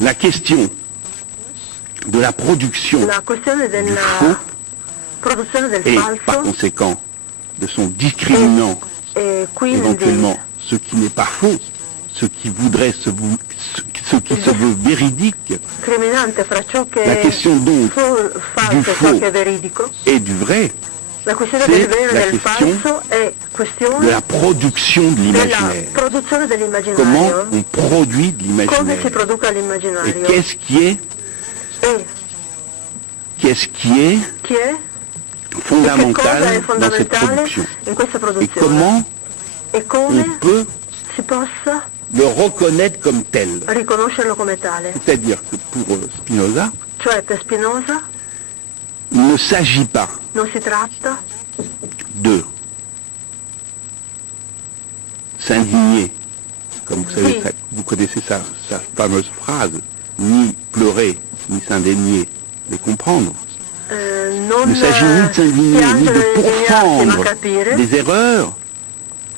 la question de la production la questione du della faux produzione del et par falso conséquent de son discriminant e quindi éventuellement ce qui n'est pas faux, ce qui voudrait ce qui se veut véridique, discriminante fra ciò che la question donc falso du e ciò faux che è veridico. et du vrai, La questione c'est del vero e la del question falso è de questione la production de della l'imaginaire. produzione Comment dell'immaginario, on produit de come si l'imaginaire. produca Et l'immaginario qu'est-ce qui est e chi è chi è e che cosa è fondamental dans cette fondamentale production in questa et produzione comment e come on peut si possa le reconnaître comme tel. riconoscerlo come tale. C'est-à-dire que pour Spinoza, Cioè per Spinoza il ne s'agit pas non si tratta de s'indigner, comme vous savez, Oui. vous connaissez sa fameuse phrase, ni pleurer, ni s'indigner, mais comprendre. non Il ne s'agit ni de s'indigner, ni de piangere e ma pourfendre capire. des erreurs,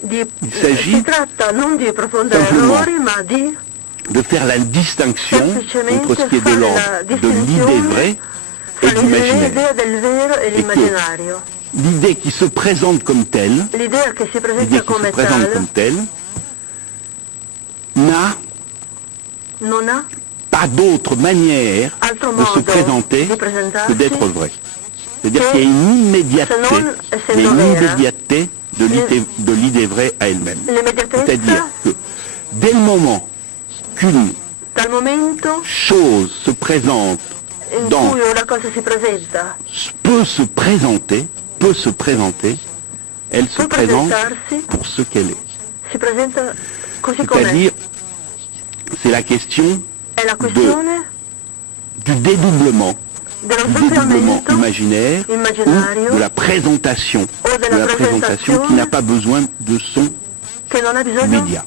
Si tratta non di profondere simplement errori, ma di de faire la distinction semplicemente entre ce qui est de fare l'ordre la de l'idée distinzione vraie et tra de l'imaginaire. l'idea del vero e che l'immaginario. L'idée qui se présente comme telle, L'idea che si l'idée presenta qui se come présente tale comme telle, n'a non ha pas d'autre manière altro de se modo présenter di que presentarsi d'être vrai. C'est-à-dire che qu'il y a une immédiateté, se non il y a essendo une vera. immédiateté de l'idée vraie à elle-même. L'immediatezza C'est-à-dire que dès le moment qu'une dal momento chose se présente in dans, cui una cosa si presenta peut se présenter, elle se può présente presentarsi, pour ce qu'elle est. si presenta così com'è. C'est-à-dire, c'est la question È la questione du dédoublement dello du dédoublement sdoppiamento imaginaire immaginario ou de la présentation o della qui n'a pas besoin de son che non ha bisogno média.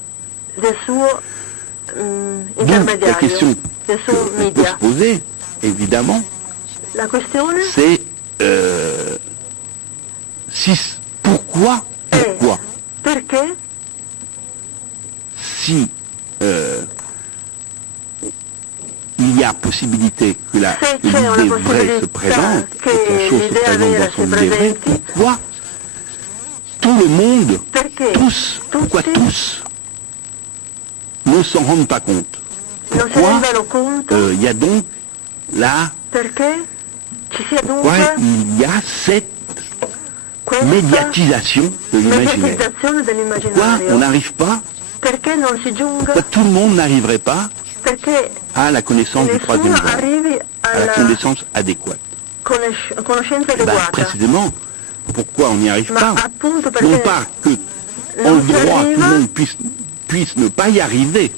del suo Donc la intermediario, question del suo qu'on peut media. se poser, évidemment, La questione c'est pourquoi perché si il y a possibilité que l'idée vraie se présente, et que la chose se présente dans son idée vraie, pourquoi tout le monde, pourquoi tous ne s'en rendent pas compte? non si Pourquoi rendano conto, il y a donc là, perché ci sia pourquoi dunque il y a cette questa médiatisation de l'imaginaire? mediatizzazione Pourquoi on dell'immaginario, n'arrive pas, perché non si giunga, pourquoi tout le monde n'arriverait pas perché à la connaissance du troisième nessuno genre, arrivi à la alla connaissance adéquate? conoscenza Ben, adeguata. précisément, pourquoi on n'y arrive Ma pas? appunto Non perché pas que en non si droit tout le arriva, monde puisse ne pas y arriver,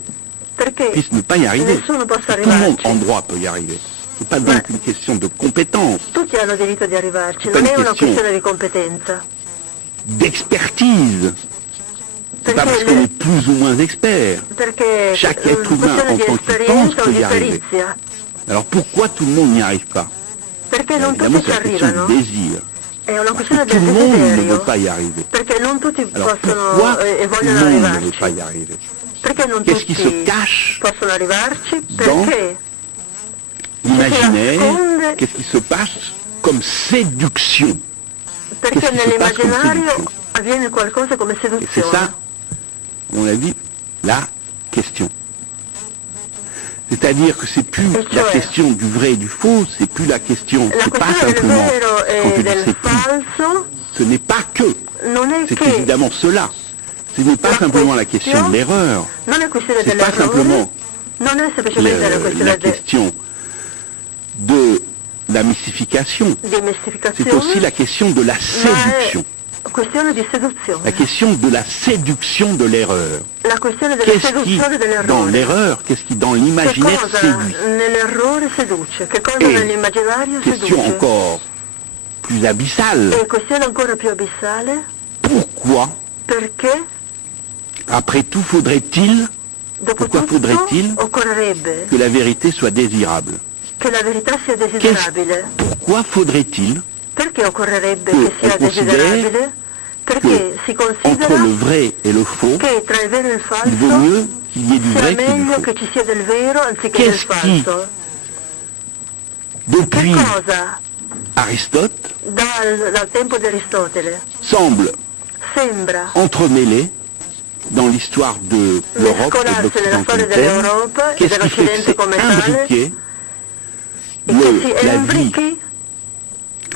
perché nessuno possa Tout le monde arrivarci. en droit peut y arriver. C'est pas donc une question de compétence, Tutti hanno diritto di arrivarci, Pas non une è una question. questione di competenza. d'expertise. C'est pas Perché parce qu'on est plus ou moins expert. Perché Chaque è être una humain questione en di tant qu'il pense esperienza o peut di y arriver. perizia. Alors pourquoi tout le monde n'y arrive pas? Perché non Évidemment, tutti c'est ci la question arrivano. du désir. È una Parce questione que tout del le monde ne veut desiderio. pas y arriver. Perché non tutti Alors possono pourquoi e tout le vogliono monde ne veut arrivarci. pas y arriver? Perché non Qu'est-ce qui tutti se cache possono arrivarci? dans Perché l'imaginaire? nasconde- Qu'est-ce qui se passe comme séduction? perché Qu'est-ce qui se passe comme nell'immaginario séduction? avviene qualcosa come Et c'est seduzione. ça, à mon avis, la question. C'est-à-dire que c'est plus Et la cioè, question du vrai et du faux, c'est plus la question, La c'est pas questione del simplement, vero quand je e dis del c'est plus, falso ce n'est pas que, non è c'est che évidemment cela. Ce n'est pas La simplement la question question de l'erreur, non è questione c'est pas dell'errore, simplement non è semplicemente la la questione question de la mystification, di c'est mistificazione, aussi la question de la séduction, ma è questione di seduzione. la question de la séduction de l'erreur. La questione della Qu'est-ce qui, seduzione dans dell'errore. l'erreur, qu'est-ce qui, dans Che l'imaginaire, cosa séduit? nell'errore seduce? Che cosa E nell'immaginario question seduce? encore plus abyssale, E questione ancora più abissale, pourquoi, perché après tout, faudrait-il dopo Pourquoi tutto faudrait-il occorrerebbe que la vérité soit désirable? che la verità sia desiderabile. Pourquoi faudrait-il Perché occorrerebbe Che che sia on considère desiderabile? Perché si entre considera le vrai et le faux, che tra il vero e il il vaut falso mieux qu'il y ait du vrai qu'il y ait du faux. Qu'est-ce qui, depuis Aristote, semble entremêlé dans l'histoire de l'Europe et de l'Occident comme tel? Qu'est-ce qui fait que c'est imbriqué la vie,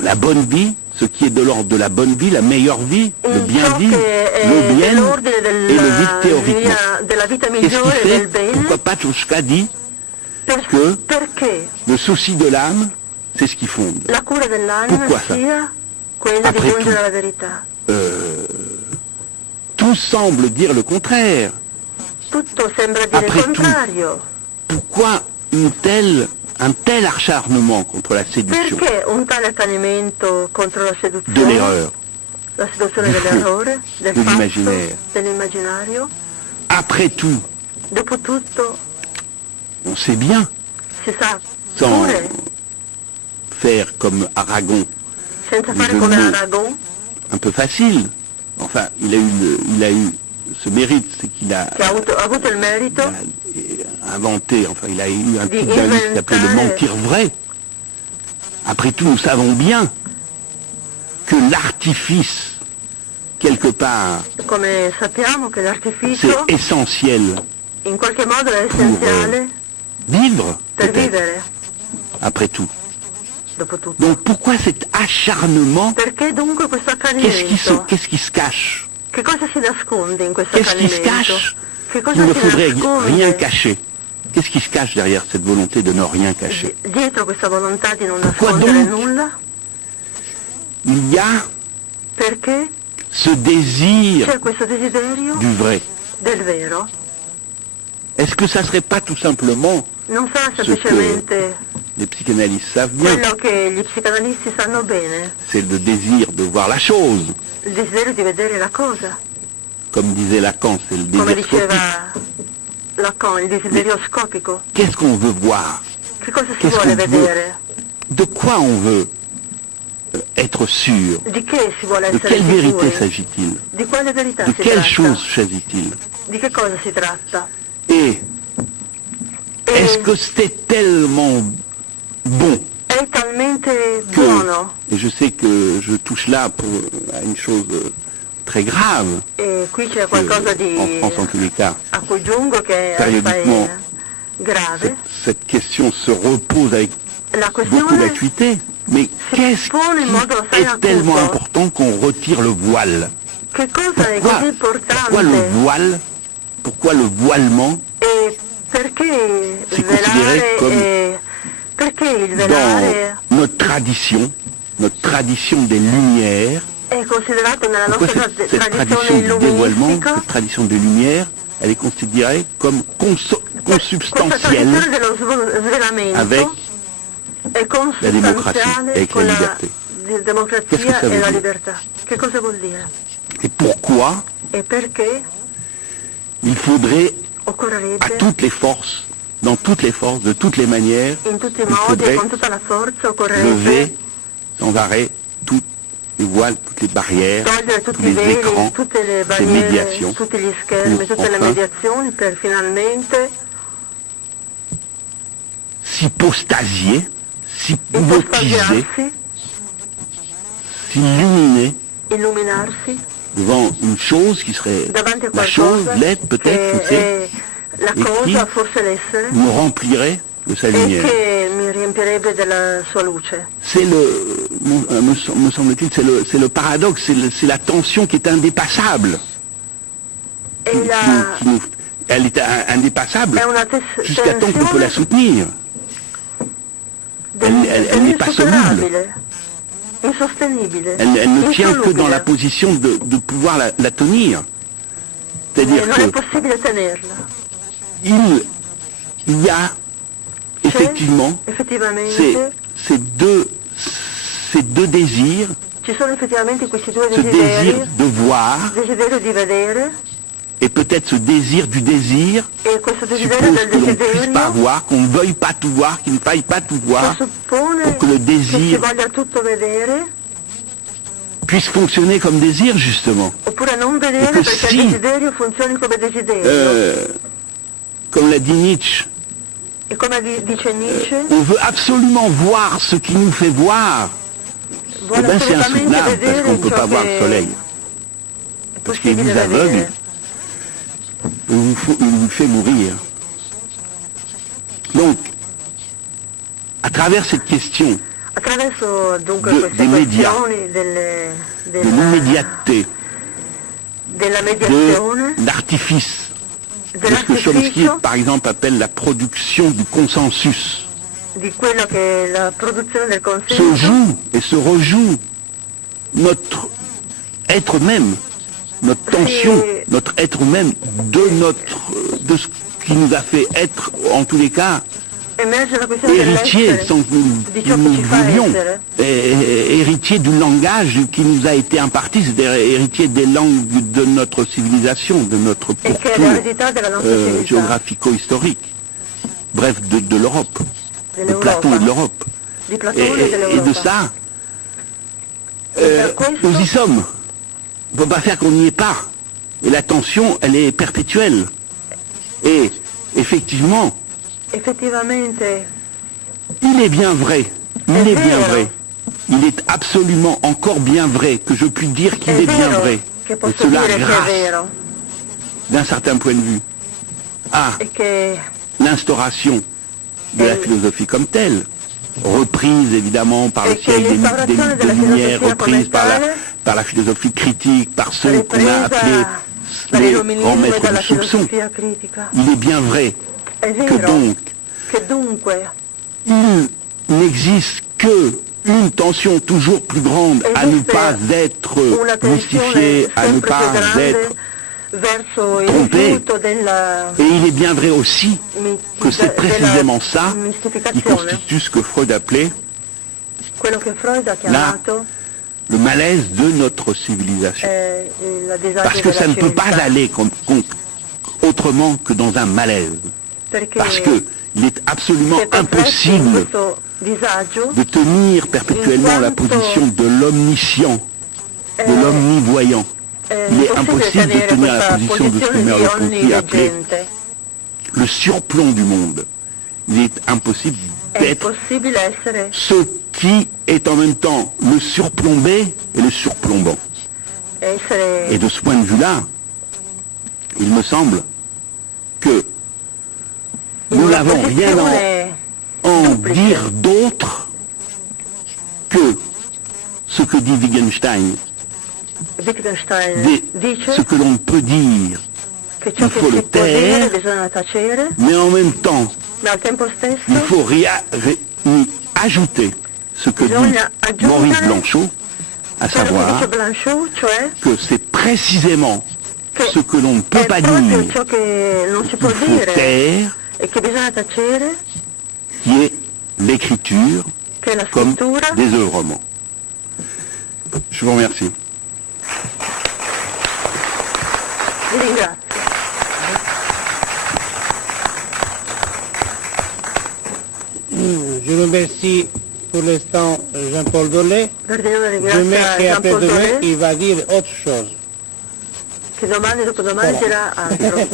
la bonne vie, ce qui est de l'ordre de la bonne vie, la meilleure vie, le bien vivre, le bien et le vivre théoriquement? Qu'est-ce qui fait? Pourquoi Patočka dit que le souci de l'âme, c'est ce qui fonde? Pourquoi ça? Après tout, tout semble dire le contraire. Après tout, pourquoi un tel acharnement contre la séduction? De l'erreur, du faux, de l'imaginaire. Après tout, on sait bien, sans faire comme Aragon, un peu facile. Enfin, il a eu ce mérite, c'est qu'il a inventé, enfin, il a eu un type d'un livre qui s'appelait Le mentir vrai. Après tout, nous savons bien que l'artifice, quelque part, c'est essentiel pour vivre, peut-être, après tout. Donc pourquoi cet acharnement? Qu'est-ce qui se cache? Qu'est-ce qui se cache? Il ne faudrait rien cacher. Qu'est-ce qui se cache derrière cette volonté de ne rien cacher? Pourquoi donc il y a ce désir du vrai? Est-ce que ça ne serait pas tout simplement ce que les psychanalystes savent bien? C'est le désir de voir la chose. Comme disait Lacan, c'est le désir scopique. Qu'est-ce qu'on veut voir? Qu'est-ce qu'on veut? De quoi on veut être sûr? De quelle vérité s'agit-il? De quelle chose s'agit-il? Et est-ce que c'est tellement bon que, et je sais que je touche là à une chose très grave, en France en tous les cas, périodiquement, cette question se repose avec beaucoup d'acuité. Mais qu'est-ce qui est tellement important qu'on retire le voile? Pourquoi le voile? Pourquoi le voilement? C'est considéré comme, dans notre tradition des Lumières, pourquoi cette tradition du dévoilement, cette tradition des Lumières, elle est considérée comme consubstantielle avec la démocratie, avec la liberté? Qu'est-ce que ça veut dire? Et pourquoi il faudrait, à toutes les forces, dans toutes les forces, de toutes les manières, il faudrait lever sans arrêt toutes les voiles, toutes les barrières, tous les écrans, toutes les médiations, pour s'hypostasier, s'hypnotiser, s'illuminer devant une chose qui serait la chose, l'être peut-être, et qui nous remplirait de sa lumière. C'est me semble-t-il, c'est le paradoxe, c'est la tension qui est indépassable. Elle est indépassable jusqu'à temps qu'on peut la soutenir. Elle n'est pas soluble. Elle ne tient que dans la position de pouvoir la tenir. C'est-à-dire que il y a effectivement ces deux désirs, ce désir de voir et peut-être ce désir du désir suppose que l'on ne puisse pas voir, qu'on ne veuille pas tout voir, qu'il ne faille pas tout voir, pour que le désir puisse fonctionner comme désir, justement. Et que si comme l'a dit Nietzsche, on veut absolument voir ce qui nous fait voir, eh bien c'est insoutenable parce qu'on ne peut pas voir le soleil. Parce qu'il vous aveugle, il vous fait mourir. Donc, à travers cette question des médias, de l'immédiateté, de l'artifice, de ce que Chomsky, par exemple, appelle la production du consensus, se joue et se rejoue notre être même, notre tension, notre être même, de ce qui nous a fait être, en tous les cas, héritier, sans que nous voulions, héritier du langage qui nous a été imparti, c'est-à-dire héritier des langues de notre civilisation, de notre pourtour géographico-historique, bref, de l'Europe, de Platon et de l'Europe. Et de ça, nous y sommes. On ne peut pas faire qu'on n'y est pas. Et la tension, elle est perpétuelle. Et effectivement, il est bien vrai, il est absolument encore bien vrai que je puis dire qu'il est bien vrai, et cela grâce, d'un certain point de vue, à l'instauration de la philosophie comme telle, reprise évidemment par le siècle des Lumières, reprise par la philosophie critique, par ceux qu'on a appelés les grands maîtres du soupçon. Il est bien vrai que donc, il n'existe qu'une tension toujours plus grande à ne pas être mystifié, à ne pas être trompé. Et il est bien vrai aussi que c'est précisément ça qui constitue ce que Freud appelait le malaise de notre civilisation. Parce que ça ne peut pas aller autrement que dans un malaise. Parce qu'il est absolument impossible de tenir perpétuellement la position de l'omniscient, de l'omnivoyant. Il est impossible de tenir la position de ce que Merleau-Ponty appelait le surplomb du monde. Il est impossible d'être ce qui est en même temps le surplombé et le surplombant. Et de ce point de vue-là, il me semble que nous n'avons rien à en dire d'autre que ce que dit Wittgenstein. Ce que l'on peut dire, il faut le taire, mais en même temps, il faut y ajouter ce que dit Maurice Blanchot, à savoir que c'est précisément ce que l'on ne peut pas dire, qu'il faut taire, qui est l'écriture comme désœuvrement. Je vous remercie. Je remercie pour l'instant Jean-Paul Dolé. Demain et après-demain, il va dire autre chose. Che domani dopo domani dirà altro.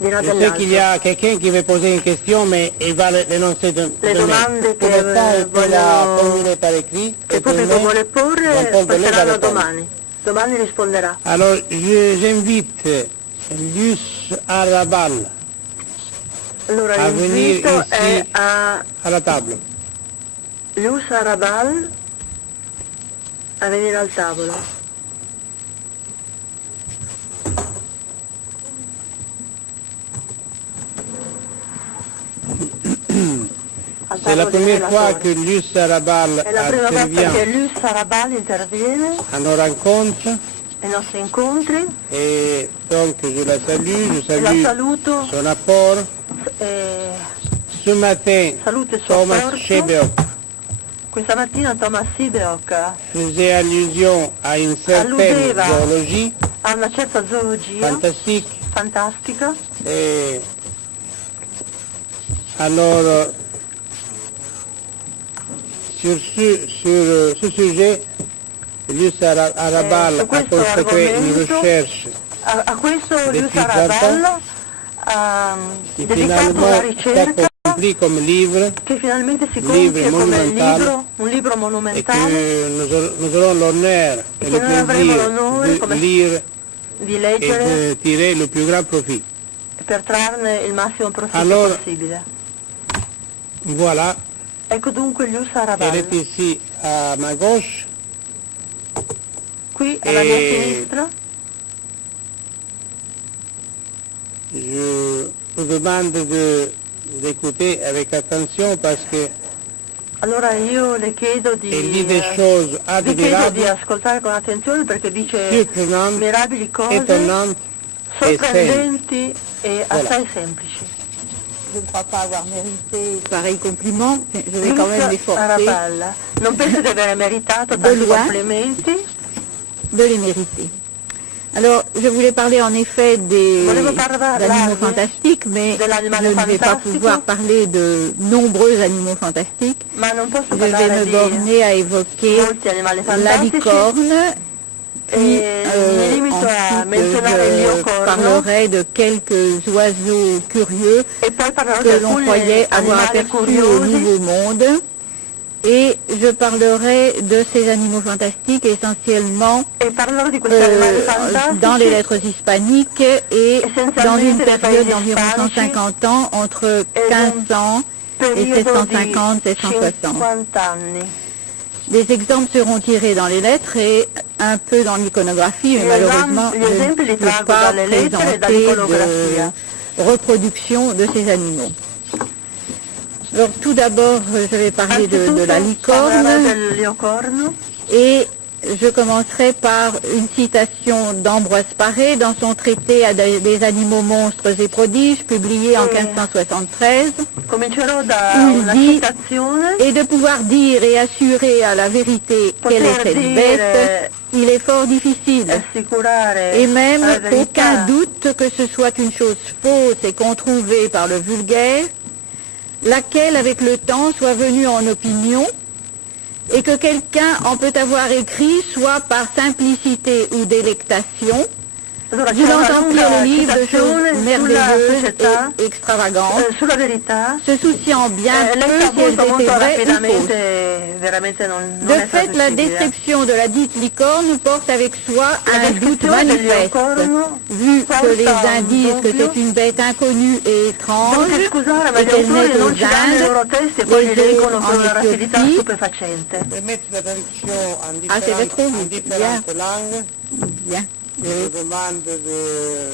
Je sais qu'il y a quelqu'un qui veut poser une question, mais il va l'énoncer demain. Pour l'instant, il peut la formuler par écrit. Che il pubblico vuole porre passeranno domani. Domani risponderà. Alors, j'invite Luce Arrabal allora, a venire l'invito è à la table. Luce Arrabal a venire al tavolo. C'est la première fois que Luce Arrabal interviene à nos rencontres. Ai nostri incontri. Et donc je la salue, son apport. Ce matin, Thomas Sebeok questa mattina Thomas Sebeok faisait allusion à une certaine zoologie, a una certa zoologia fantastica. Et alors, sur ce sujet, Luis Arabal a consacré une recherche a questo Luis Arabal ha dedicato una ricerca che finalmente si compie come un libro monumentale nous aurons l'honneur e che noi avremo l'onore di leggere et tirer le plus grand profit. Per trarne il massimo profitto possibile. Voilà. Ecco dunque Luis Arabal. Elle est ici à ma gauche. Qui alla mia sinistra. Je vous demande d'écouter avec attention parce que allora io le chiedo di ascoltare con attenzione perché dice mirabili cose, sorprendenti e assai semplici. Je ne crois pas avoir mérité pareil compliment, je vais quand même m'efforcer. Non penso di aver meritato tanti complimenti. De les mériter. Alors, je voulais parler en effet des animaux fantastiques, mais je ne vais pas pouvoir parler de nombreux animaux fantastiques. Je vais me borner à évoquer la licorne, puis ensuite je parlerai de quelques oiseaux curieux que l'on croyait avoir aperçus au Nouveau Monde. Et je parlerai de ces animaux fantastiques essentiellement dans les lettres hispaniques et dans une période d'environ 150 ans, entre 1500 et 750-760. Des exemples seront tirés dans les lettres et un peu dans l'iconographie, mais malheureusement je ne peux pas présenter de reproduction de ces animaux. Alors tout d'abord, je vais parler de la licorne et je commencerai par une citation d'Ambroise Paré dans son traité des animaux monstres et prodiges publié en 1573 où il dit « Et de pouvoir dire et assurer à la vérité quelle est cette bête, il est fort difficile, et même aucun doute que ce soit une chose fausse et controuvée par le vulgaire, laquelle avec le temps soit venue en opinion, et que quelqu'un en peut avoir écrit, soit par simplicité ou délectation, voulant remplir le livre de choses merveilleuses et extravagantes, se souciant bien peu si elles étaient vraies ou fausses. De fait, la description de la dite licorne porte avec soi un doute manifeste, vu que les indices que c'est une bête inconnue et étrange, et qu'elle naît aux Indes, les autres en Éthiopie. Ah, c'est trop vite. Bien. Je vous demande de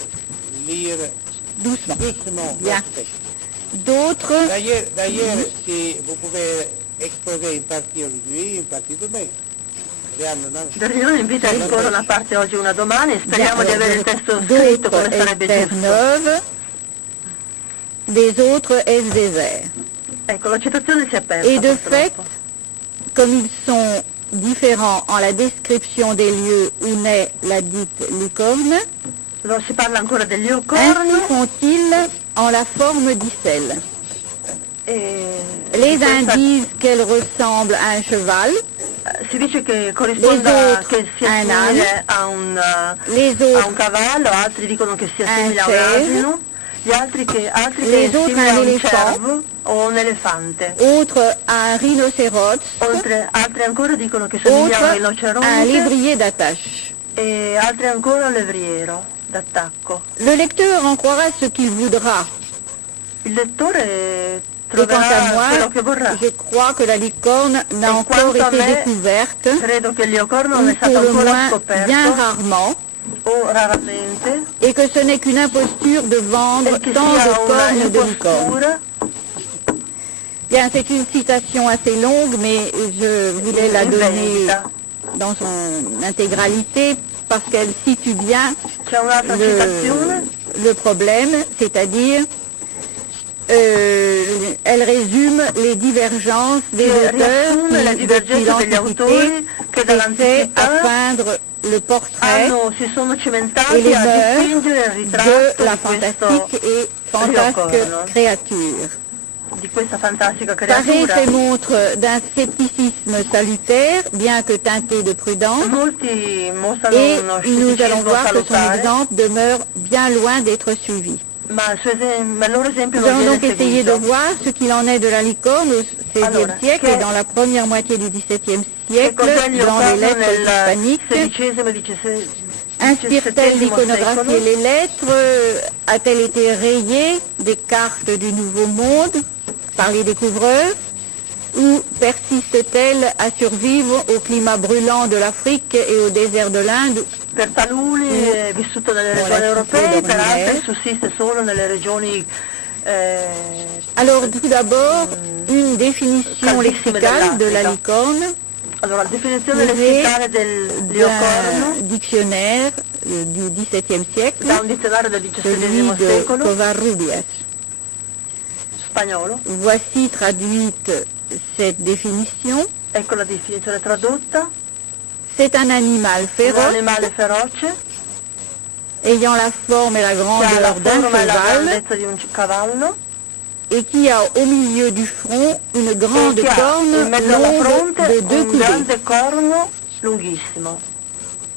lire doucement. Bien. D'autres. D'ailleurs, si vous pouvez exposer une partie aujourd'hui, une partie demain. Io invito a esporre una parte oggi e una domani e speriamo di avere il testo scritto come sarebbe giusto. Des autres est désert. Ecco, la citazione si è persa. Et de fait, comme ils sont différents en la description des lieux où naît la dite licorne, si parla ancora degli licorni. Ainsi font-ils en la forme d'icelle. Les uns disent qu'elle ressemble à un cheval, si dice che corrisponda, che sia simile a un cavallo, altri dicono che sia simile a un asino, gli altri che è simile a un cervo o un elefante. Autres à un rhinocéros, altri ancora dicono che somiglia a un rinoceronte, un lévrier d'attache. E altri ancora un levriero d'attacco. Le lecteur en croira ce qu'il voudra. Il lettore et quant à moi, je crois que la licorne n'a encore été découverte, credo che il licorno non è pour stato le ancora moins scoperto, bien rarement, o raramente, et que ce n'est qu'une imposture de vendre tant de cornes de licorne. Bien, c'est une citation assez longue, mais je voulais la donner dans son intégralité parce qu'elle situe bien le problème, c'est-à-dire elle résume les divergences des auteurs qui, depuis l'Antiquité, essaient à peindre le portrait et les mœurs de la fantastique et fantasque créature. di questa fantastica Paré creatura. fait montre d'un scepticisme salutaire, bien que teinté de prudence, Molti mostrano et uno nous allons scetticismo voir que son salutare, exemple demeure bien loin d'être suivi. ma il loro esempio Nous non allons viene donc essayer de seguito. voir ce qu'il en est de la licorne au XVIe siècle et dans la première moitié du XVIIe Che siècle cos'è il dans les leopardo lettres nel hispaniques. XVI e Inspire-t-elle XVII l'iconographie et secolo? les lettres? A-t-elle été rayée des cartes du Nouveau Monde par les découvreurs? Ou persiste-t-elle à survivre au climat brûlant de l'Afrique et au désert de l'Inde? Per taluni è vissuto nelle regioni europee, per altri sussiste solo nelle regioni Alors tout d'abord, une définition lexicale de la licorne. Allora, la definizione lessicale del leocorno d'un dictionnaire du XVIIe siècle, da un dizionario del celui XVII de secolo Covarrubias. spagnolo. Voici traduite cette définition. Ecco la definizione tradotta. C'est un animal Un féroce, animale feroce ayant la forme et la che ha la grandeur d'un forma e la cheval, grandezza di un cavallo et qui a au milieu du front une e grande che ha corne in mezzo alla longue fronte de 2 un coudées. grande corno lunghissimo,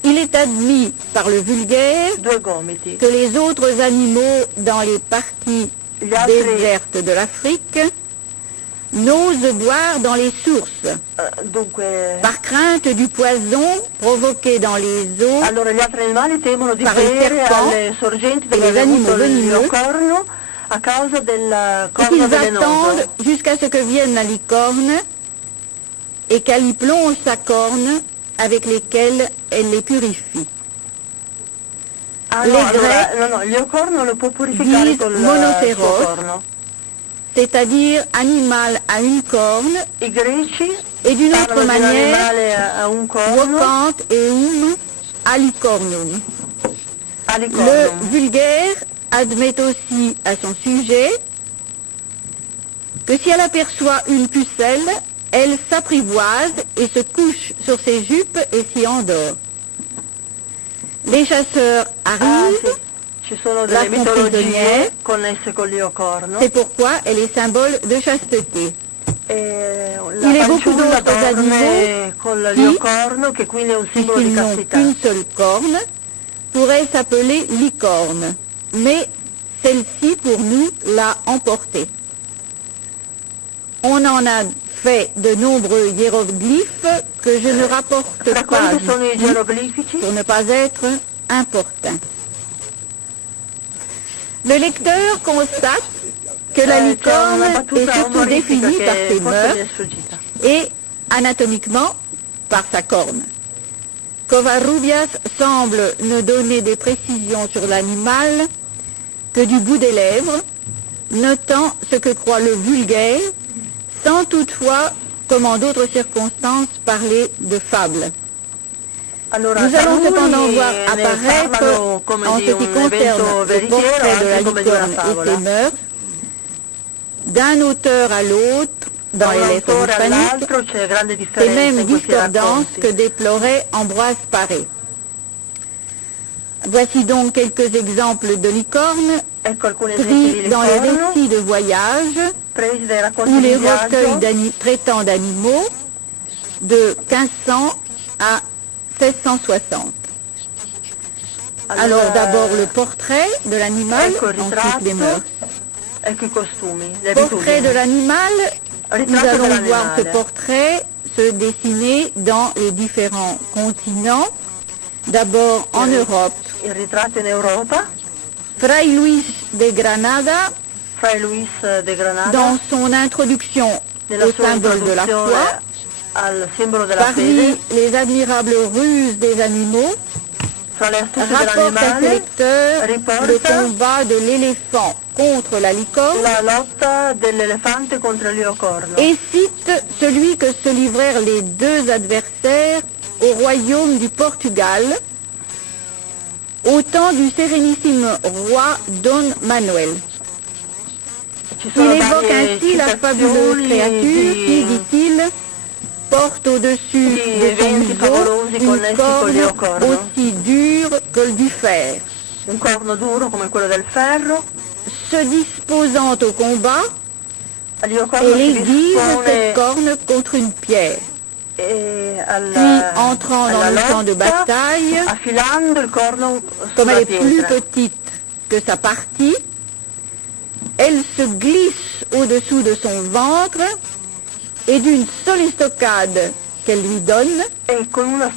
Il est admis par le vulgaire 2 gomiti. que les autres animaux dans les parties Gli altri désertes de l'Afrique n'osent boire dans les sources, dunque par crainte du poison provoqué dans les eaux allora gli altri animali temono di par les bere serpents alle sorgenti et dove les è animaux avuto il venimeux, leocorno a causa del et corno qu'ils velenoso. attendent jusqu'à ce que vienne la licorne et qu'elle y plonge sa corne avec lesquelles elle les purifie. Ah, Les no, allora, Grecs no, il leocorno lo può purificare disent con il monoceros. suo corno. C'est-à-dire animal à une corne, I greci et d'une autre parlano di un manière, animale a un corno, vocante eum alicornum. Le alicornum. vulgaire admet aussi à son sujet que si elle aperçoit une pucelle, elle s'apprivoise et se couche sur ses jupes et s'y endort. Les chasseurs Ah, arrivent, sì. Ci sono la delle mitologie prisonnière, connesse con il leocorno. c'est pourquoi elle est symbole de chasteté. E Il la est beaucoup fanciulla d'autres dorme animaux con il qui, leocorno, che quindi è un simbolo di puisqu'ils n'ont castità. qu'une seule corne, pourrait s'appeler licorne, mais celle-ci pour nous l'a emporté. On en a fait de nombreux hiéroglyphes que je ne rapporte Tra pas quelli sono i ici geroglifici. pour ne pas être importun. Le lecteur constate que la C'è una licorne est battuta surtout umoristica définie par che ses forse mi è mœurs sfuggita. et anatomiquement par sa corne. Covarrubias semble ne donner des précisions sur l'animal que du bout des lèvres, notant ce que croit le vulgaire, sans toutefois, comme en d'autres circonstances, parler de fable. Allora, Nous allons taluni cependant voir ne apparaître, parlano come en di ce qui un concerne evento le veritiero, portrait de la altri come di una licorne et favola. ses mœurs, d'un auteur à l'autre, dans Da un les lettres autore hispaniques, all'altro c'è grande ces differenza mêmes in questi discordances que racconti. déplorait Ambroise Paré. Voici donc quelques exemples de licornes Ecco alcuni esempi di pris dans les licorno, récits de voyage presi dai ou racconti les di viaggio recueils traitant d'animaux de 1500 à 1660. Alors d'abord le portrait de l'animal, ecco il ensuite les mœurs. ritratto, ecco i costumi, le Portrait de abitudini. l'animal, nous Ritratto allons voir dell'animale. ce portrait se dessiner dans les différents continents. D'abord en Europe. Il ritratto in Europa, Fray Luis de Granada, Fray Luis de Granada, dans son introduction nella au sua symbole de la introduzione foi, al simbolo della parmi fede, les admirables ruses des animaux, fra le astuzie rapporte à ses dell'animale, lecteurs le riporta combat de l'éléphant contre la licorne la lotta dell'elefante contro il leocorno et cite celui que se livrèrent les deux adversaires au royaume du Portugal au temps du sérénissime roi Don Manuel. Ci Il sono évoque varie ainsi la fabuleuse citazioni créature qui, di dit-il, porte au-dessus di de son eventi favolosi museau connessi une col corne leocorno. aussi dure que du fer. un corno duro come quello del ferro, Se disposant au combat, Elle aiguise cette corne contre une pierre. Puis, entrant dans le champ de bataille, comme elle est plus petite que sa partie, elle se glisse au-dessous de son ventre et d'une seule estocade qu'elle lui donne,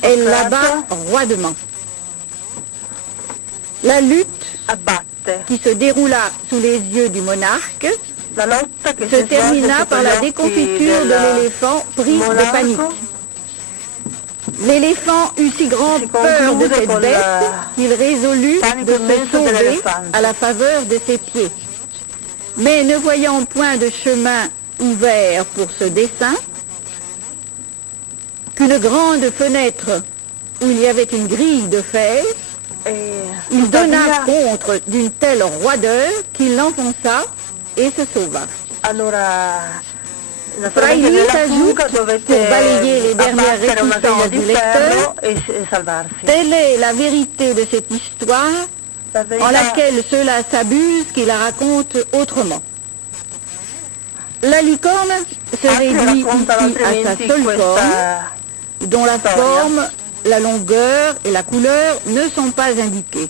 elle l'abat roidement. La lutte, qui se déroula sous les yeux du monarque, se termina par la déconfiture de l'éléphant pris de panique. L'éléphant eut si grand peur de cette bête qu'il résolut de se sauver à la faveur de ses pieds. Mais ne voyant point de chemin ouvert pour ce dessein, qu'une grande fenêtre où il y avait une grille de fer, il donna contre d'une telle roideur qu'il l'enfonça et se sauva. Fraili s'ajoute, pour balayer les dernières réticences du lecteur, telle est la vérité de cette histoire, en laquelle ceux-là s'abusent qui la racontent autrement. La licorne se réduit ici à sa seule corne, dont la forme, la longueur et la couleur ne sont pas indiquées.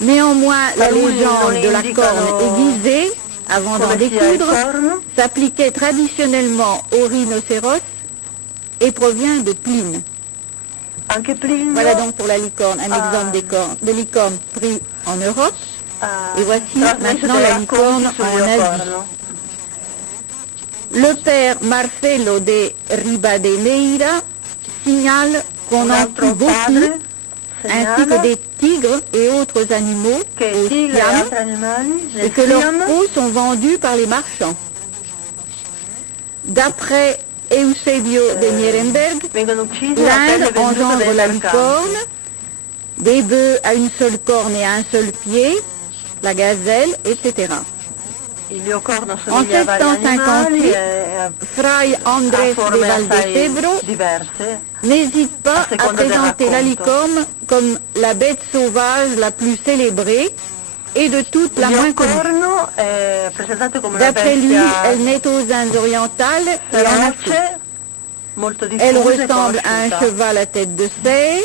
Néanmoins, la légende de la corne aiguisée, avant d'en découdre, s'appliquait traditionnellement au rhinocéros et provient de Pline. Voilà donc pour la licorne, un exemple de licorne pris en Europe. Et voici maintenant la licorne en Asie. Le père Marcelo de Ribadeneira signale qu'on en tue beaucoup, ainsi que des tigres et autres animaux au Siam, et que leurs peaux sont vendues par les marchands. D'après Eusebio de Nierenberg, l'Inde engendre la licorne, des bœufs à une seule corne et à un seul pied, la gazelle, etc. En 1758, Fray Andrés de Valdecebro n'hésite pas à présenter la licorne comme la bête sauvage la plus célébrée et de toutes la moins connue. D'après lui, elle naît aux Indes orientales et en Afrique. Elle ressemble à un cheval à tête de cerf,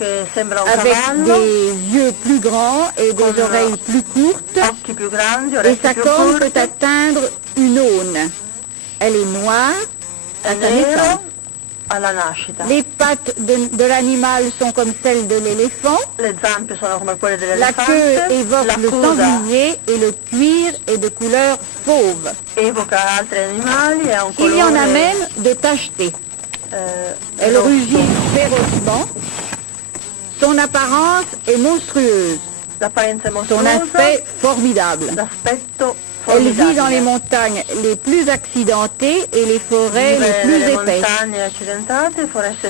avec des yeux plus grands et des oreilles plus courtes, et sa corne peut atteindre une aune. Elle est noire à sa naissance. Les pattes de l'animal sont comme celles de l'éléphant, la queue évoque le sanglier et le cuir est de couleur fauve. Il y en a même de tacheté. Elle rugit férocement. Son apparence est monstrueuse, son aspect formidable. Elle vit dans les montagnes les plus accidentées et les forêts les plus épaisses.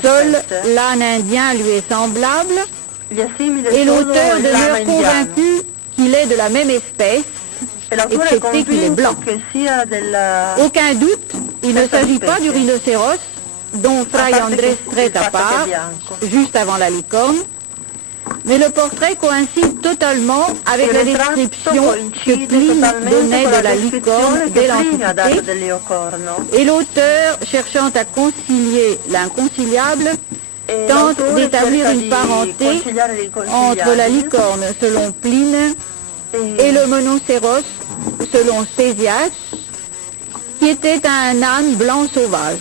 Seul l'âne indien lui est semblable et l'auteur demeure convaincu qu'il est de la même espèce, excepté qu'il est blanc. Aucun doute, il ne s'agit pas du rhinocéros dont Fray Andrés traite à part, juste avant la licorne, mais le portrait coïncide totalement avec la description que Pline donnait de la licorne dès l'Antiquité, et l'auteur, cherchant à concilier l'inconciliable, tente d'établir une parenté entre la licorne selon Pline et le monocéros selon Ctésias, qui était un âne blanc sauvage.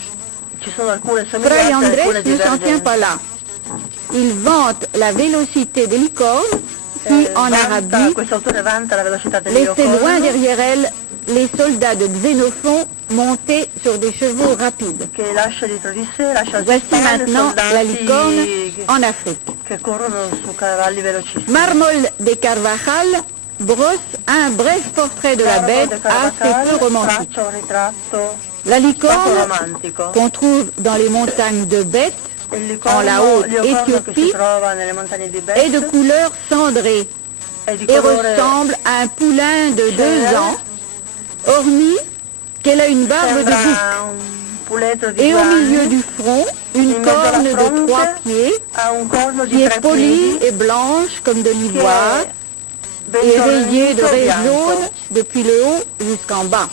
Fray Andrés ne s'en tient pas là. Il vante la vélocité des licornes qui, en Arabie, laissaient loin derrière elles les soldats de Xénophon montés sur des chevaux rapides. Voici maintenant la licorne en Afrique. Marmol de Carvajal brosse un bref portrait de la bête assez peu romantique. La licorne, qu'on trouve dans les montagnes de Beth, en la Haute-Éthiopie, est de couleur cendrée et ressemble à un poulain de 2 ans, hormis qu'elle a une barbe de bouc. Et au milieu du front, une corne de 3 pieds, qui est polie et blanche comme de l'ivoire, et rayée de raies jaunes depuis le haut jusqu'en bas.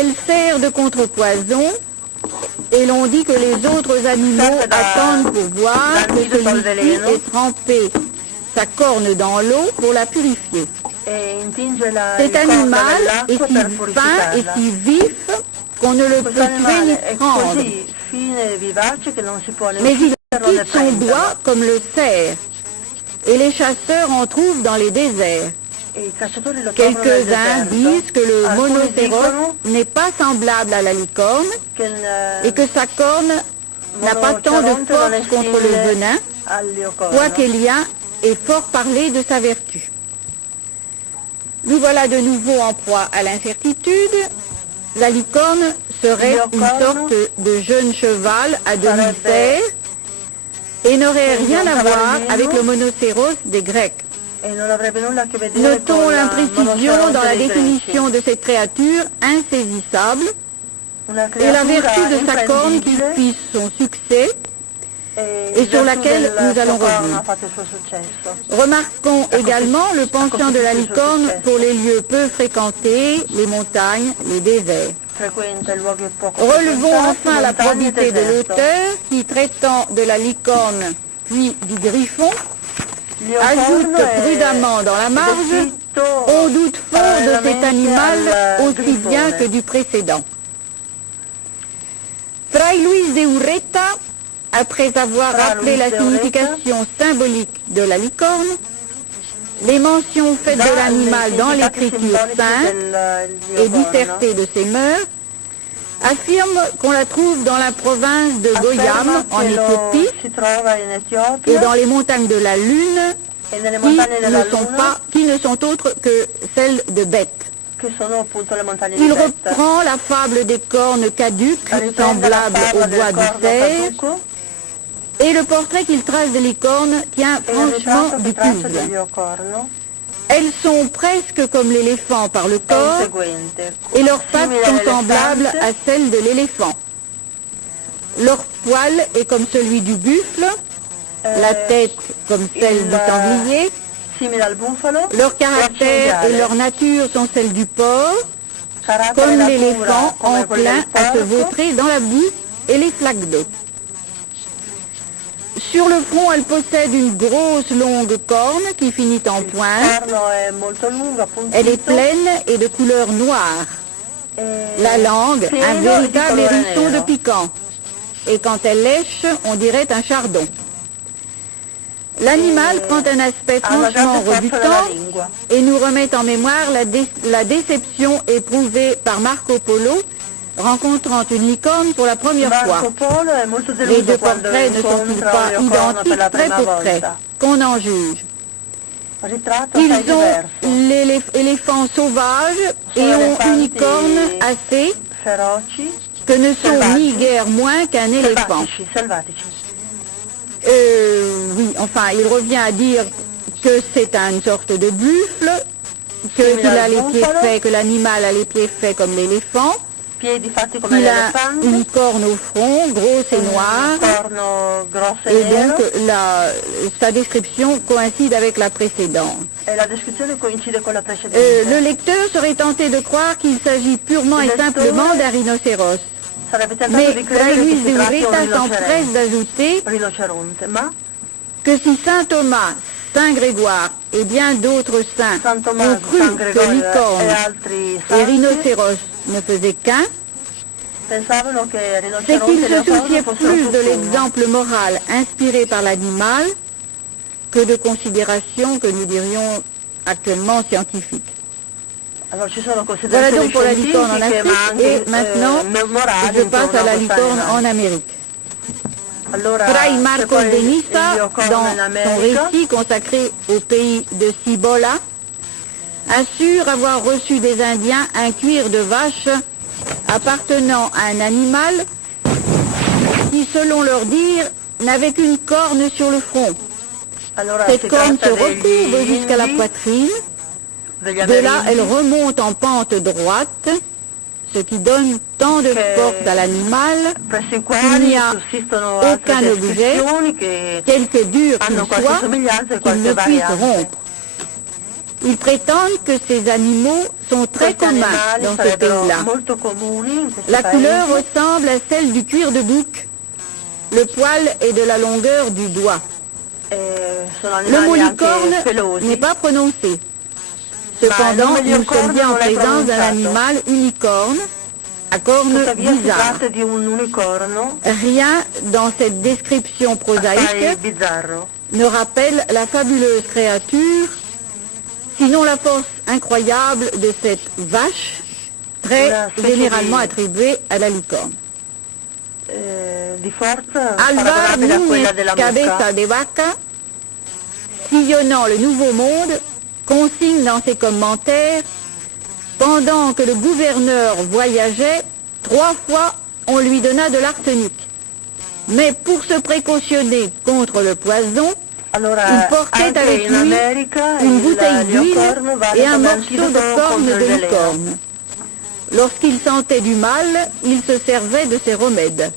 Elle sert de contrepoison et l'on dit que les autres animaux attendent pour voir que celui-ci ait trempé sa corne dans l'eau pour la purifier. Cet animal est si fin et si vif qu'on ne le peut tuer ni prendre. Mais il quitte son doigt comme le cerf, et les chasseurs en trouvent dans les déserts. Quelques-uns disent que le monocéros n'est pas semblable à la licorne et que sa corne n'a pas tant de force contre le venin, quoiqu'Elia ait fort parlé de sa vertu. Nous voilà de nouveau en proie à l'incertitude. La licorne serait une sorte de jeune cheval à demi-cerf et n'aurait rien à voir avec le monocéros des Grecs. Notons l'imprécision dans la définition de cette créature insaisissable et la vertu de sa corne qui puise son succès et sur laquelle nous allons revenir. Remarquons également le penchant de la licorne pour les lieux peu fréquentés, les montagnes, les déserts. Relevons enfin la probité de l'auteur qui, traitant de la licorne puis du griffon, ajoute prudemment dans la marge « On doute fort de cet animal aussi bien que du précédent ». Fray Luis de Urreta, après avoir rappelé la signification symbolique de la licorne, les mentions faites de l'animal dans l'écriture sainte et dissertées de ses mœurs, affirme qu'on la trouve dans la province de Goyam, en Éthiopie, et dans les montagnes de la Lune, qui ne sont autres que celles de Beth. Il reprend la fable des cornes caduques, semblables au bois du cerf, et le portrait qu'il trace des licornes tient franchement du puzzle. Elles sont presque comme l'éléphant par le corps, et leurs pattes sont semblables à celles de l'éléphant. Leur poil est comme celui du buffle, la tête comme celle du sanglier. Leur caractère et leur nature sont celles du porc, comme l'éléphant enclin à se vautrer dans la boue et les flaques d'eau. Sur le front, elle possède une grosse longue corne qui finit en pointe. Elle est pleine et de couleur noire. La langue, un véritable hérisson de piquant. Et quand elle lèche, on dirait un chardon. L'animal prend un aspect franchement rebutant et nous remet en mémoire la déception éprouvée par Marco Polo rencontrant une licorne pour la première fois. Les deux portraits ne sont-ils pas identiques trait pour trait? Qu'on en juge. Ils ont l'éléphant sauvage et ont une licorne assez que ne sont ni guère moins qu'un éléphant. Oui, enfin, il revient à dire que c'est une sorte de buffle, que l'animal a les pieds faits comme l'éléphant, qu'il a une corne au front, grosse et noire, et donc sa description coïncide avec la précédente. Le lecteur serait tenté de croire qu'il s'agit purement et simplement d'un rhinocéros. Mais Fray Luis de Urreta s'empresse d'ajouter que si saint Thomas, saint Grégoire et bien d'autres saints ont cru que licorne et rhinocéros ne faisaient qu'un, c'est qu'ils se souciaient plus de l'exemple moral inspiré par l'animal que de considérations que nous dirions actuellement scientifiques. Voilà donc pour la licorne en Afrique, et maintenant je passe à la licorne en Amérique. Fray Marcos de Niza, dans son récit consacré au pays de Cibola, assure avoir reçu des Indiens un cuir de vache appartenant à un animal qui, selon leur dire, n'avait qu'une corne sur le front. Cette corne se recourbe jusqu'à la poitrine. De là, elle remonte en pente droite, ce qui donne tant de force à l'animal qu'il n'y a aucun objet, quelque dur qu'il soit, qu'il ne puisse rompre. Ils prétendent que ces animaux sont très communs dans ce pays-là. La couleur ressemble à celle du cuir de bouc. Le poil est de la longueur du doigt. Le mot licorne n'est pas prononcé. Cependant, nous sommes bien en présence d'un animal unicorne, à cornes bizarres. Rien dans cette description prosaïque ne rappelle la fabuleuse créature, sinon la force incroyable de cette vache, très généralement attribuée à la licorne. Alvar Núñez Cabeza de Vaca, sillonnant le Nouveau Monde, consigne dans ses commentaires: pendant que le gouverneur voyageait, 3 fois on lui donna de l'arsenic. Mais pour se précautionner contre le poison, il portait avec lui une bouteille d'huile et un morceau de corne de licorne. Lorsqu'il sentait du mal, il se servait de ces remèdes.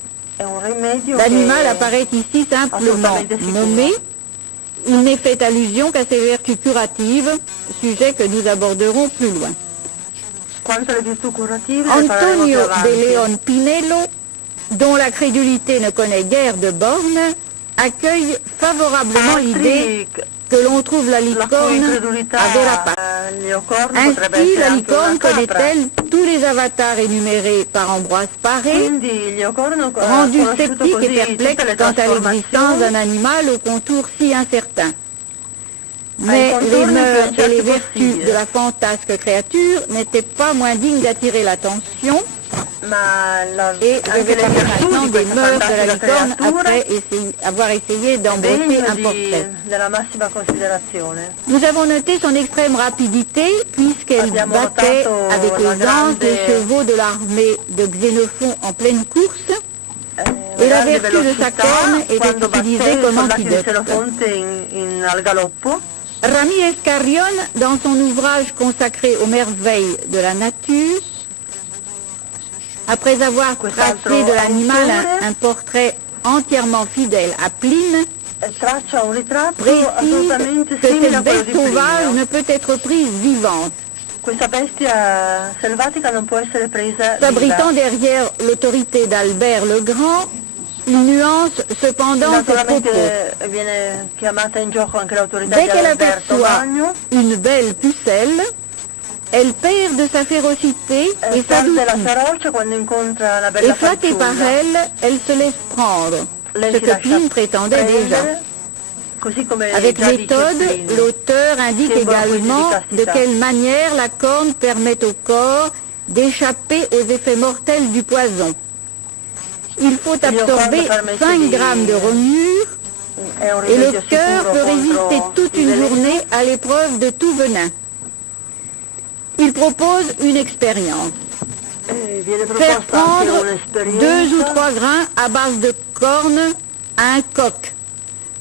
L'animal apparaît ici simplement nommé. Il n'est fait allusion qu'à ses vertus curatives, sujet que nous aborderons plus loin. Antonio de León Pinelo, dont la crédulité ne connaît guère de bornes, accueille favorablement l'idée que l'on trouve la licorne à Verapaz. Ainsi, la licorne connaît-elle tous les avatars énumérés par Ambroise Paré, rendu sceptique et perplexe quant à l'existence d'un animal au contour si incertain. Mais les mœurs et les vertus de la fantasque créature n'étaient pas moins dignes d'attirer l'attention. Et je vais parler maintenant des mœurs de la licorne après avoir essayé d'en brosser un portrait. Nous avons noté son extrême rapidité puisqu'elle battait avec aisance les chevaux de l'armée de Xénophon en pleine course, et la vertu de sa corne était utilisée comme antidote. Ramírez Carrión, dans son ouvrage consacré aux merveilles de la nature, après avoir tracé de l'animal un portrait entièrement fidèle à Pline, précise que cette bête sauvage ne peut être prise vivante. S'abritant derrière l'autorité d'Albert le Grand, il nuance cependant ses propos. Dès qu'elle aperçoit une belle pucelle, elle perd de sa férocité et s'adoucit. Et flattée par elle se laisse prendre, ce que Pline prétendait déjà. Avec méthode, l'auteur indique également de quelle manière la corne permet au corps d'échapper aux effets mortels du poison. Il faut absorber 5 grammes de rognure et le cœur peut résister toute une journée à l'épreuve de tout venin. Il propose une expérience. Faire prendre 2 ou 3 grains à base de corne à un coq,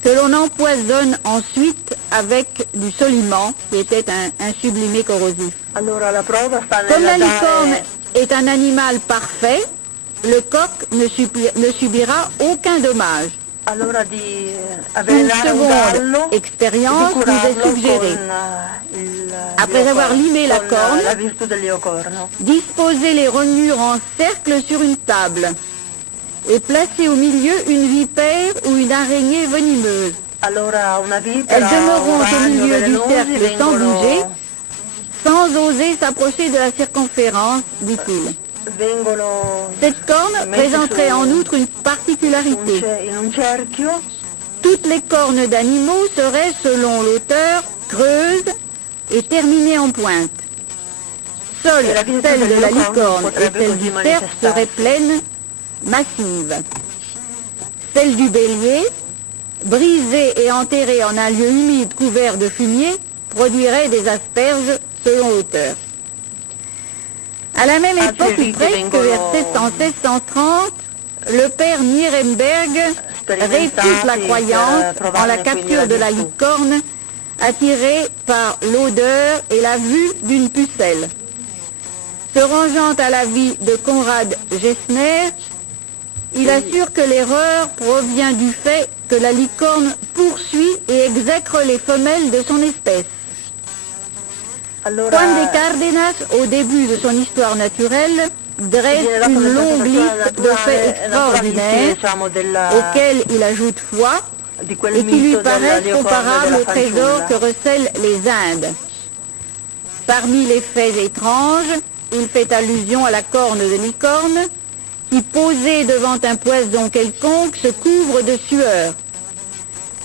que l'on empoisonne ensuite avec du soliment, qui était un sublimé corrosif. Comme la licorne est un animal parfait, le coq ne subira aucun dommage. Une seconde expérience nous est suggérée. Après avoir limé la corne, disposer les rognures en cercle sur une table et placer au milieu une vipère ou une araignée venimeuse. Elles demeureront au milieu du cercle sans bouger, sans oser s'approcher de la circonférence, dit-il. Cette corne présenterait en outre une particularité. Toutes les cornes d'animaux seraient, selon l'auteur, creuses et terminées en pointe. Seule celle de la licorne et celle du cerf seraient pleines, massives. Celle du bélier, brisée et enterrée en un lieu humide couvert de fumier, produirait des asperges, selon l'auteur. À la même époque, presque vers 1630, le père Nieremberg réfute la croyance en la capture de la licorne attirée par l'odeur et la vue d'une pucelle. Se rangeant à l'avis de Conrad Gessner, il assure que l'erreur provient du fait que la licorne poursuit et exècre les femelles de son espèce. Juan de Cárdenas, au début de son histoire naturelle, dresse une longue liste de faits extraordinaires auxquels il ajoute foi et qui lui paraissent comparables au trésor que recèlent les Indes. Parmi les faits étranges, il fait allusion à la corne de licorne qui, posée devant un poison quelconque, se couvre de sueur.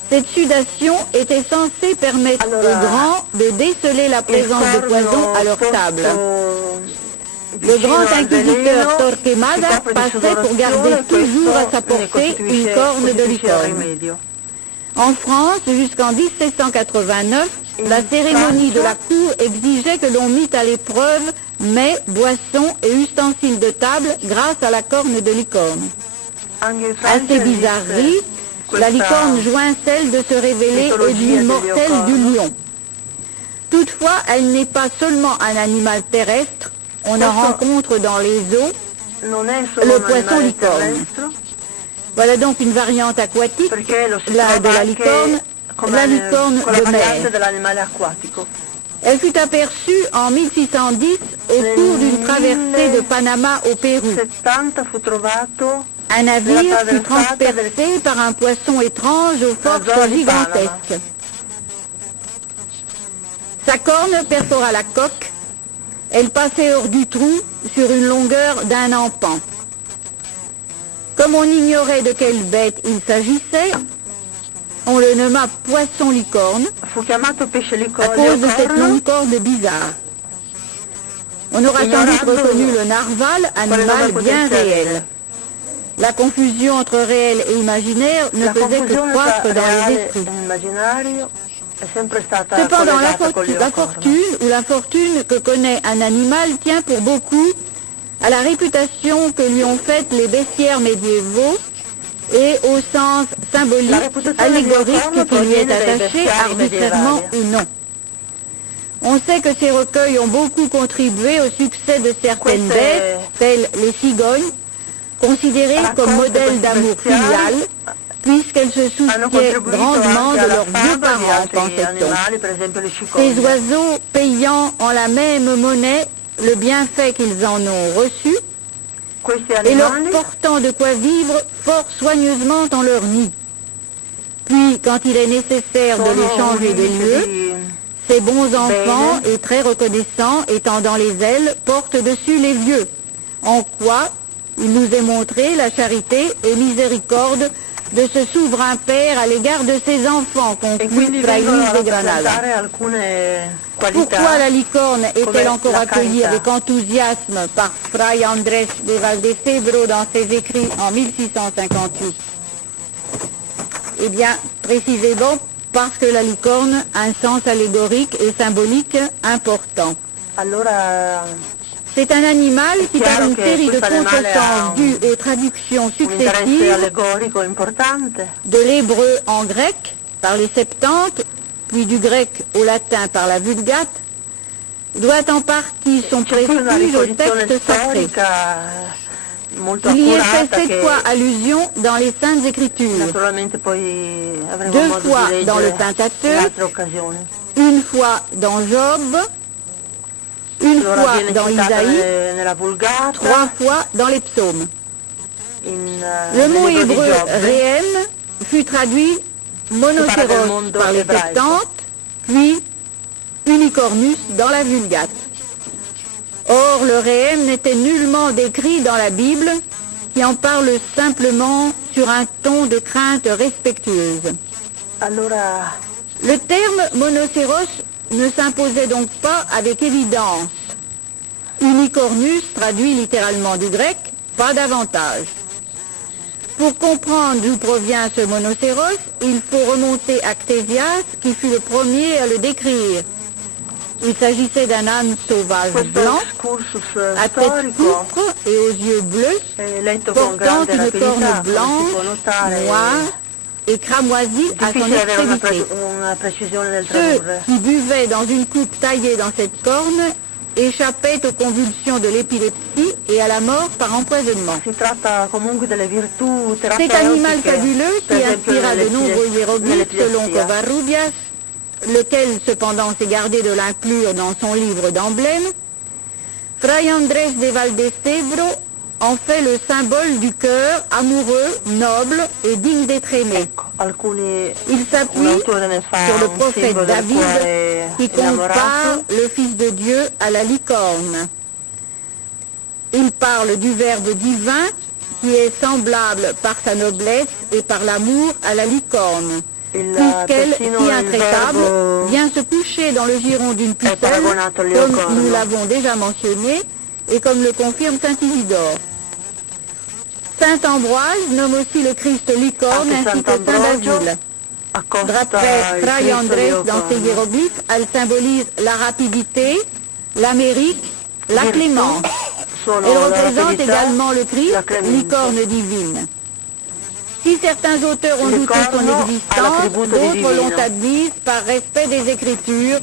Cette sudation était censée permettre aux grands de déceler la présence de poison à leur table. Le grand inquisiteur Torquemada passait pour garder toujours à sa portée une corne de licorne. En France, jusqu'en 1789, la cérémonie de la cour exigeait que l'on mît à l'épreuve mets, boissons et ustensiles de table grâce à la corne de licorne. À ces bizarreries, la licorne joint celle de se révéler l'huile mortelle du lion. Toutefois, elle n'est pas seulement un animal terrestre, on en rencontre dans les eaux, le poisson licorne. Voilà donc une variante aquatique de la licorne de mer. Elle fut aperçue en 1610 au cours d'une traversée de Panama au Pérou. Un navire fut transpercé par un poisson étrange aux forces gigantesques. Sa corne perfora la coque. Elle passait hors du trou sur une longueur d'un empan. Comme on ignorait de quelle bête il s'agissait, on le nomma poisson licorne à cause de cette longue corde bizarre. On aura sans doute reconnu le narval, animal bien réel. La confusion entre réel et imaginaire ne faisait que croître dans les esprits. Cependant, la fortune ou l'infortune que connaît un animal tient pour beaucoup à la réputation que lui ont faite les bestiaires médiévaux et au sens symbolique, allégorique qui lui est attaché arbitrairement ou non. On sait que ces recueils ont beaucoup contribué au succès de certaines bêtes, telles les cigognes, considérées comme modèles d'amour filial, puisqu'elles se souciaient grandement de leurs vieux parents, pensait-on. Ces oiseaux payant en la même monnaie le bienfait qu'ils en ont reçu, et leur portant de quoi vivre fort soigneusement en leur nid. Puis, quand il est nécessaire de les changer de lieu, ces bons enfants et très reconnaissants, étendant les ailes, portent dessus les vieux, en quoi il nous est montré la charité et miséricorde de ce souverain père à l'égard de ses enfants, conclut Fray Luis de Granada. Pourquoi la licorne est-elle encore accueillie avec enthousiasme par Fray Andrés de Valdecebro dans ses écrits en 1658? Eh bien, précisément parce que la licorne a un sens allégorique et symbolique important. C'est un animal qui, par une série de contresens dus aux traductions successives de l'hébreu en grec par les Septante, puis du grec au latin par la Vulgate, doit en partie son prestige au texte sacré. Il y est fait 7 fois allusion dans les Saintes Écritures, 2 fois dans le Pentateuque, 1 fois dans Job, 1 fois dans Isaïe, 3 fois dans les psaumes. Le mot hébreu réem fut traduit monocéros par les Septante, puis unicornus dans la Vulgate. Or, le réem n'était nullement décrit dans la Bible, qui en parle simplement sur un ton de crainte respectueuse. Le terme monocéros ne s'imposait donc pas avec évidence. Unicornus, traduit littéralement du grec, pas davantage. Pour comprendre d'où provient ce monocéros, il faut remonter à Ctésias, qui fut le premier à le décrire. Il s'agissait d'un âne sauvage blanc, à tête pourpre et aux yeux bleus, portant une corne blanche, noire et cramoisie à son extrémité. Ceux qui buvaient dans une coupe taillée dans cette corne échappaient aux convulsions de l'épilepsie et à la mort par empoisonnement. Cet animal fabuleux qui inspira de nombreux hiéroglyphes selon Covarrubias lequel cependant s'est gardé de l'inclure dans son livre d'emblèmes, Fray Andrés de Valdecebro en fait le symbole du cœur amoureux, noble et digne d'être aimé. Il s'appuie sur le prophète David qui compare le Fils de Dieu à la licorne. Il parle du Verbe divin qui est semblable par sa noblesse et par l'amour à la licorne, puisqu'elle, si intraitable, vient se coucher dans le giron d'une pucelle, comme nous l'avons déjà mentionné, et comme le confirme saint Isidore. Saint Ambroise nomme aussi le Christ licorne ainsi que saint Basile. D'après Fray Andrés dans ses hiéroglyphes, elle symbolise la rapidité, l'Amérique, la clémence. Elle représente également le Christ, licorne divine. Si certains auteurs ont douté son existence, d'autres l'ont admise par respect des Écritures,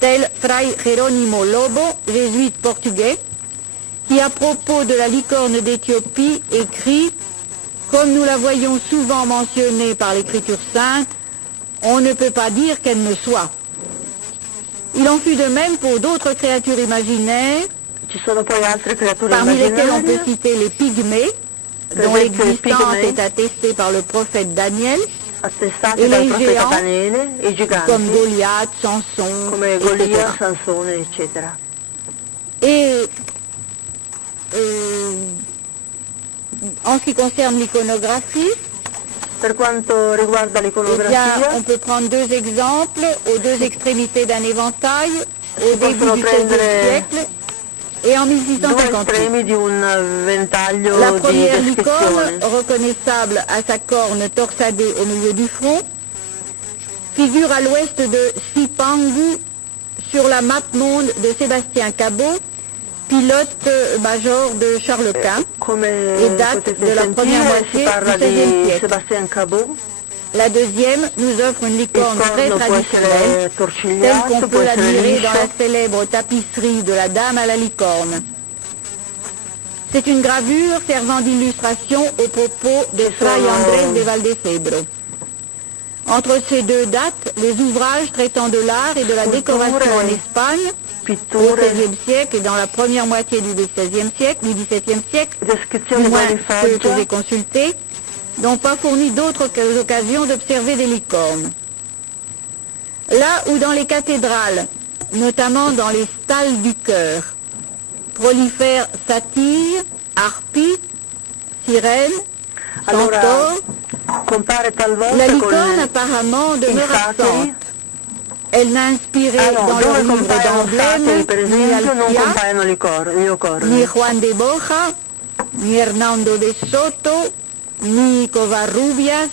tel Fray Jerónimo Lobo, jésuite portugais, qui à propos de la licorne d'Éthiopie écrit « Comme nous la voyons souvent mentionnée par l'Écriture sainte, on ne peut pas dire qu'elle ne soit. » Il en fut de même pour d'autres créatures imaginaires, parmi lesquelles on peut citer les pygmées, dont l'existence est attestée par le prophète Daniel, et les géants, comme Goliath, Samson, etc. Et en ce qui concerne l'iconographie, on peut prendre deux exemples aux deux extrémités d'un éventail, au début du XVIe siècle et en 1658. La première licorne, reconnaissable à sa corne torsadée au milieu du front, figure à l'ouest de Sipangu sur la map monde de Sébastien Cabot, pilote major de Charles Quint, et date de la première moitié du XVIe siècle. La deuxième nous offre une licorne très traditionnelle, telle qu'on peut l'admirer dans la célèbre tapisserie de la Dame à la licorne. C'est une gravure servant d'illustration au propos de Fray Andrés de Valdecebro. Entre ces deux dates, les ouvrages traitant de l'art et de la décoration en Espagne, au XVIe siècle et dans la première moitié du XVIe siècle, du moins ceux que j'ai consultés, n'ont pas fourni d'autres occasions d'observer des licornes. Là où dans les cathédrales, notamment dans les stalles du chœur, prolifèrent satyres, harpies, sirènes, centaures, la licorne apparemment demeure absente. Elle n'a inspiré dans leur livre d'emblèmes ni Alcia, ni Juan de Borja, ni Hernando de Soto, ni Covarrubias,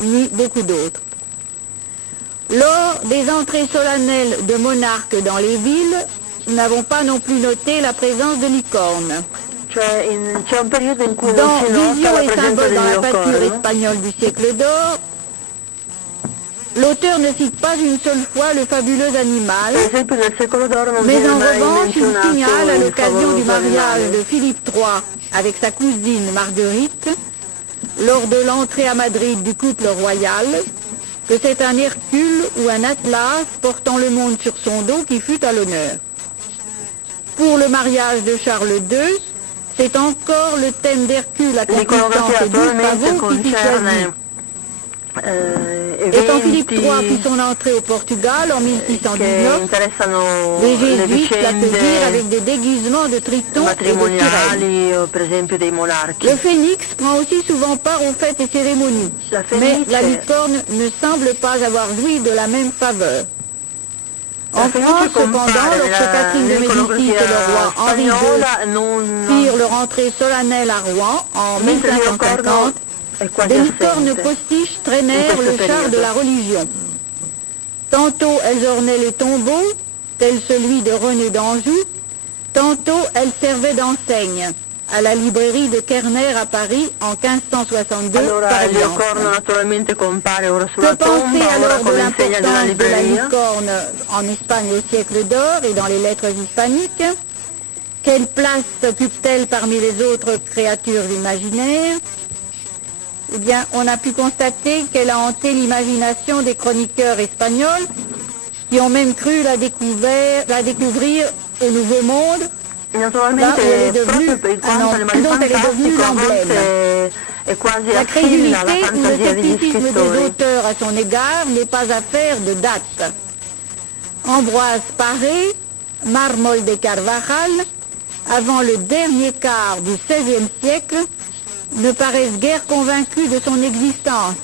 ni beaucoup d'autres. Lors des entrées solennelles de monarques dans les villes, nous n'avons pas non plus noté la présence de licornes. Dans Vision et symbole dans la peinture espagnole du siècle d'or, l'auteur ne cite pas une seule fois le fabuleux animal, mais en revanche il signale à l'occasion du mariage de Philippe III avec sa cousine Marguerite, lors de l'entrée à Madrid du couple royal, que c'est un Hercule ou un Atlas portant le monde sur son dos qui fut à l'honneur. Pour le mariage de Charles II, c'est encore le thème d'Hercule accomplissant ses 12 pavots qui fut choisi. Et quand Philippe III fit son entrée au Portugal en 1619, les jésuites l'accueillirent avec des déguisements de tritons et de sirènes. Le phénix prend aussi souvent part aux fêtes et cérémonies, mais la licorne ne semble pas avoir joui de la même faveur. En France, cependant, lorsque Catherine de Médicis et le roi Henri II firent leur entrée solennelle à Rouen en 1550, des licornes postiches traînèrent le char de la religion. Tantôt elles ornaient les tombeaux, tel celui de René d'Anjou, tantôt elles servaient d'enseigne à la librairie de Kerner à Paris en 1562, par exemple. Que penser alors de l'importance de la licorne en Espagne au siècle d'or et dans les lettres hispaniques? Quelle place occupe-t-elle parmi les autres créatures imaginaires? Eh bien, on a pu constater qu'elle a hanté l'imagination des chroniqueurs espagnols qui ont même cru la découvrir au Nouveau Monde, là où elle est devenue dont elle est devenue l'emblème. La crédulité ou le scepticisme des auteurs à son égard n'est pas affaire de date. Ambroise Paré, Mármol de Carvajal, avant le dernier quart du XVIe siècle, ne paraissent guère convaincus de son existence.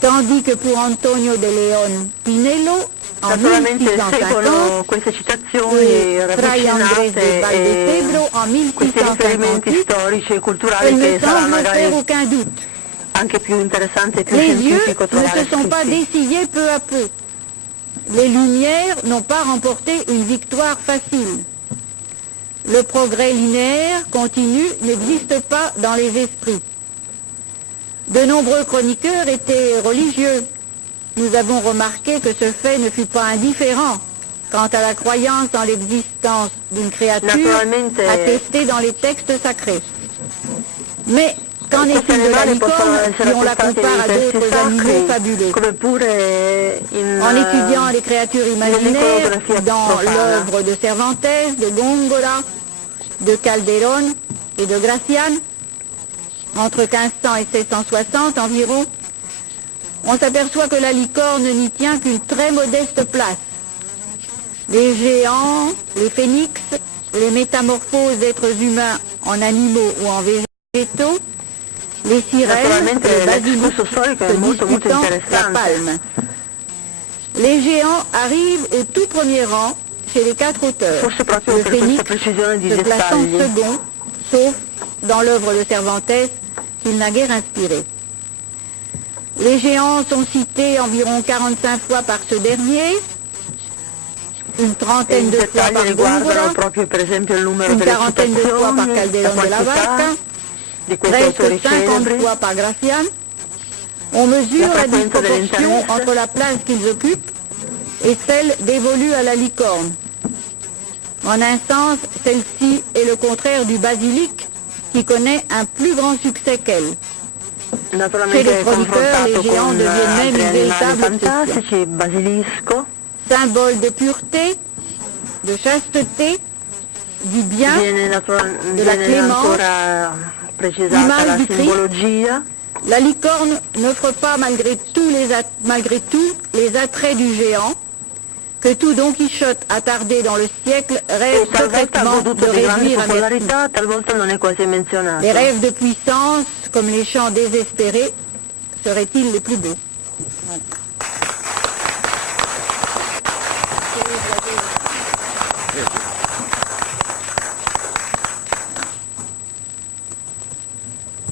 Tandis que pour Antonio de León Pinelo, en 1650, Fray Andrés de Valdecedro en 1658, elle ne semble faire aucun doute. Les yeux ne se sont pas dessillés peu à peu. Les Lumières n'ont pas remporté une victoire facile. Le progrès linéaire continu n'existe pas dans les esprits. De nombreux chroniqueurs étaient religieux. Nous avons remarqué que ce fait ne fut pas indifférent quant à la croyance en l'existence d'une créature attestée dans les textes sacrés. Mais qu'en est-il de la licorne si on la compare à d'autres animaux fabuleux? En étudiant les créatures imaginaires dans l'œuvre de Cervantes, de Góngora, de Calderón et de Gracián, entre 1500 et 1660 environ, on s'aperçoit que la licorne n'y tient qu'une très modeste place. Les géants, les phénix, les métamorphoses d'êtres humains en animaux ou en végétaux, les sirènes, les basilisques se disputant la palme. Les géants arrivent au tout premier rang chez les 4 auteurs. Le phénix se plaçant second, sauf dans l'œuvre de Cervantes qu'il n'a guère inspiré. Les géants sont cités environ 45 fois par ce dernier, une trentaine de fois par Góngora, une quarantaine de fois par Calderón de la Barca, presque 50 fois par Gracián. On mesure la disproportion entre la place qu'ils occupent et celle dévolue à la licorne. En un sens, celle-ci est le contraire du basilic, qui connaît un plus grand succès qu'elle. Chez les chroniqueurs, les géants deviennent même une véritable obsession. Symbole de pureté, de chasteté, du bien, de la clémence, image du Christ. La licorne n'offre pas malgré tout les attraits du géant, que tout Don Quichotte attardé dans le siècle rêve secrètement de réduire à merci. Les rêves de puissance, comme les chants désespérés, seraient-ils les plus beaux?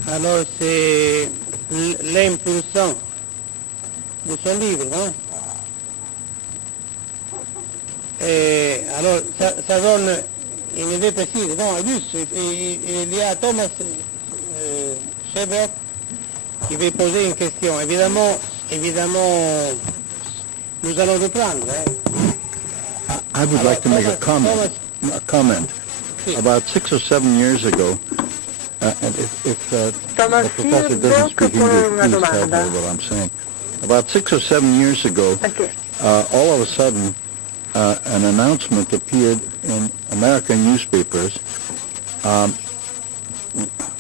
Alors c'est l'impulsion de son livre, hein? Et alors ça donne une idée précise. Non, juste, il y a Thomas Shepard qui veut poser une question. Évidemment, nous allons reprendre. Hein? I would like to make a comment. About 6 or 7 years ago, and if the professor doesn't speak English, please tell me what I'm saying. About 6 or 7 years ago, all of a sudden, an announcement appeared in American newspapers all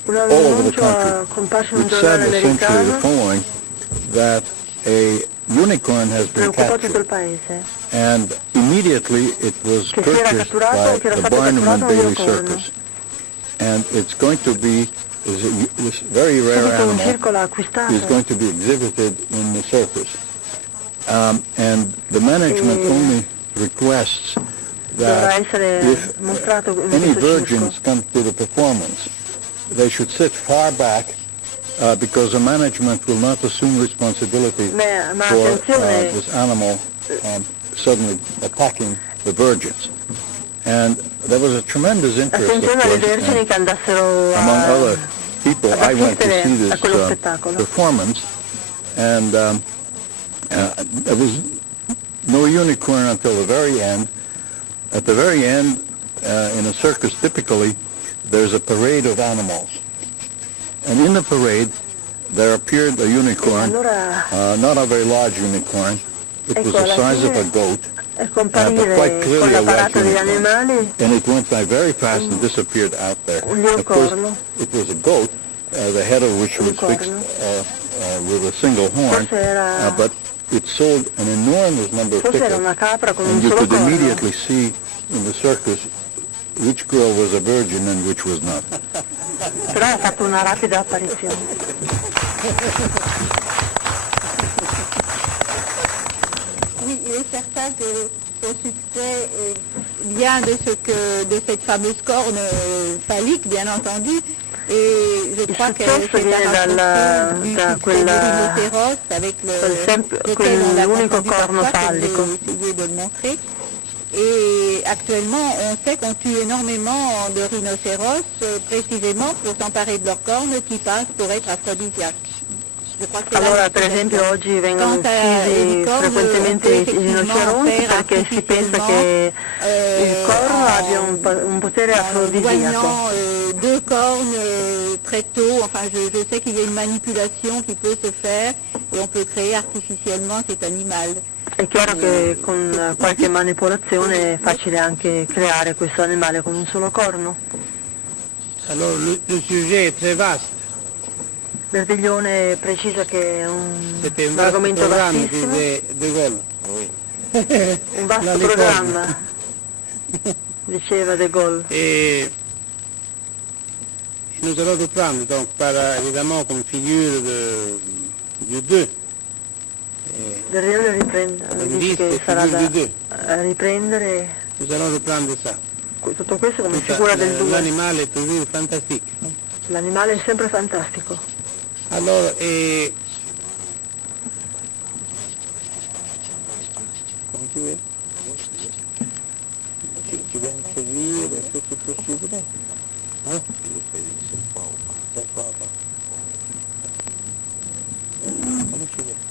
over the country, which said essentially the following, that a unicorn has been captured, and immediately it was purchased by the Barnum and Bailey Circus, and it's going to be, this very rare animal is going to be exhibited in the circus, and the management only requests that if any virgins come to the performance, they should sit far back because the management will not assume responsibility for this animal suddenly attacking the virgins. And there was a tremendous interest, of course, among other people. I went to see this performance, and there was no unicorn until the very end. At the very end, in a circus typically, there's a parade of animals. And in the parade, there appeared a unicorn, not a very large unicorn, It was the size of a goat, but quite clearly a raccoon. And it went by very fast and disappeared out there. Of course, it was a goat, the head of which was fixed with a single horn, but it sold an enormous number of tickets, and you could immediately see in the circus which girl was a virgin and which was not. Però ha fatto una rapida apparizione. Oui, il est certain que son succès vient de cette fameuse corne phallique, bien entendu, et je crois que c'est da rhinocéros avec lequel on l'a confondu parfois, comme j'ai essayé de le montrer. Et actuellement, on sait qu'on tue énormément de rhinocéros, précisément pour s'emparer de leurs cornes qui passent pour être aphrodisiaques. Allora, per esempio, oggi vengono uccisi frequentemente i rinoceronti perché si pensa che il corno abbia un potere afrodisiaco. Deux cornes très tôt, enfin je sais qu'il y a une manipulation qui peut se faire et on peut créer artificiellement cet animal. È chiaro che con qualche manipolazione è facile anche creare questo animale con un solo corno. Alors le sujet est très vaste. Bertiglione precisa che è un argomento vastissimo. Un vasto programma, diceva De Gaulle. Et nous allons reprendre donc évidemment comme figure du 2. Bertiglione dice che sarà da riprendere. Nous allons reprendre ça. Tutto questo come figura del 2. L'animale è toujours fantastique. L'animale è sempre fantastico. Allora, come tu vedi? Ci viene a seguire, se è possibile? Come ci vedi?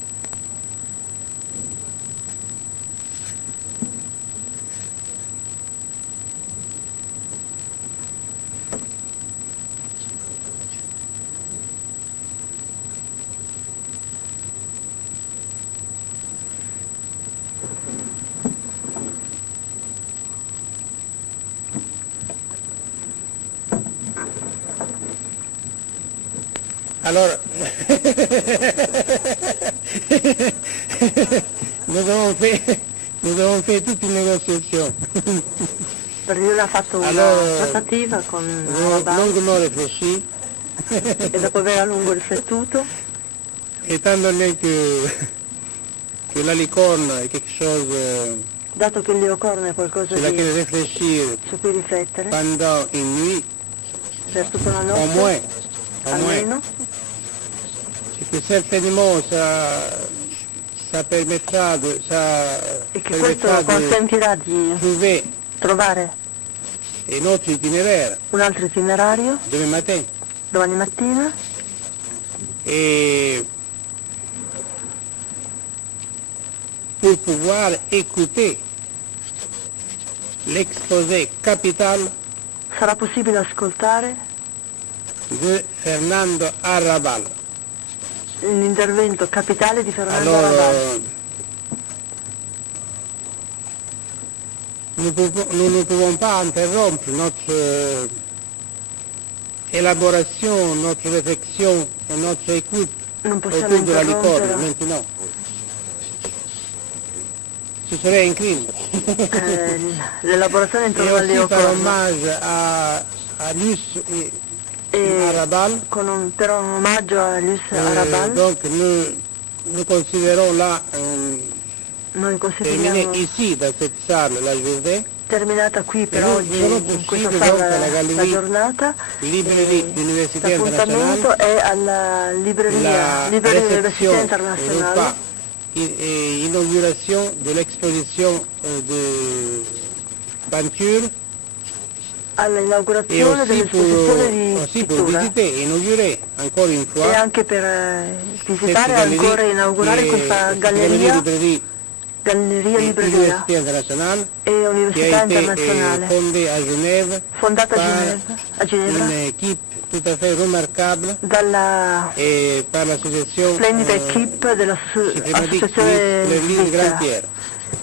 Alors, nous avons fait toute une négociation. Bertiglione ha fatto una trattativa con longuement réfléchi. E dopo aver a lungo riflettuto, étant donné que la licorne è qualcosa dato che il leocorno è qualcosa su cui riflettere, pendant une nuit, per tutta una notte, almeno, che certainement ça permettra e che questo consentirà di trovare un altro itinerario domani mattina et pour pouvoir écouter l'exposé capital sarà possibile ascoltare di Fernando Arrabal. L'intervento capitale di Fernando Arrabal. Nous ne pouvons pas interrompre notre élaboration, notre réflexion et notre écoute autour de la licorne maintenant. Ce serait un crime. L'elaborazione intorno al leocorno. Per omaggio a Luce Arrabal. Per un omaggio a Luce Arrabal. Donc nous considérons là terminé ici dans cette salle la journée. Terminata qui per oggi in questa sala la giornata. L'appuntamento è alla libreria dell'Università Internazionale. Inauguration de l'exposition de peinture. All'inaugurazione dell'esposizione di pittura. E anche per visitare e ancora inaugurare questa galleria libreria e Università Internazionale, fondata a Ginevra, tout à fait remarquable dalla par l'association splendida equipe dell'associazione Svizzera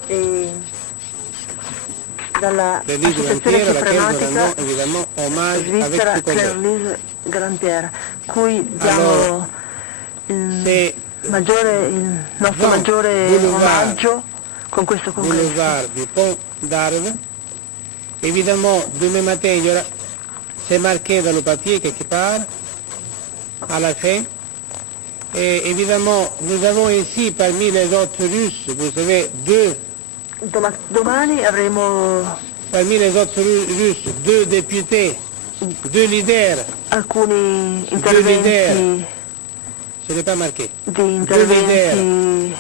e dall'associazione suprematica svizzera Claire-Lise Grand-Pierre, cui diamo il nostro maggiore omaggio con questo congresso. Boulevard du Pont d'Arve. Évidemment, demain matin, il y aura, c'est marqué dans le papier quelque part, à la fin. Et évidemment, nous avons ici, parmi les autres Russes, vous savez, Domani avremo parmi les autres Russes, 2 députés, 2 leaders. Alcuni interventi Ce n'est pas marqué. Di interventi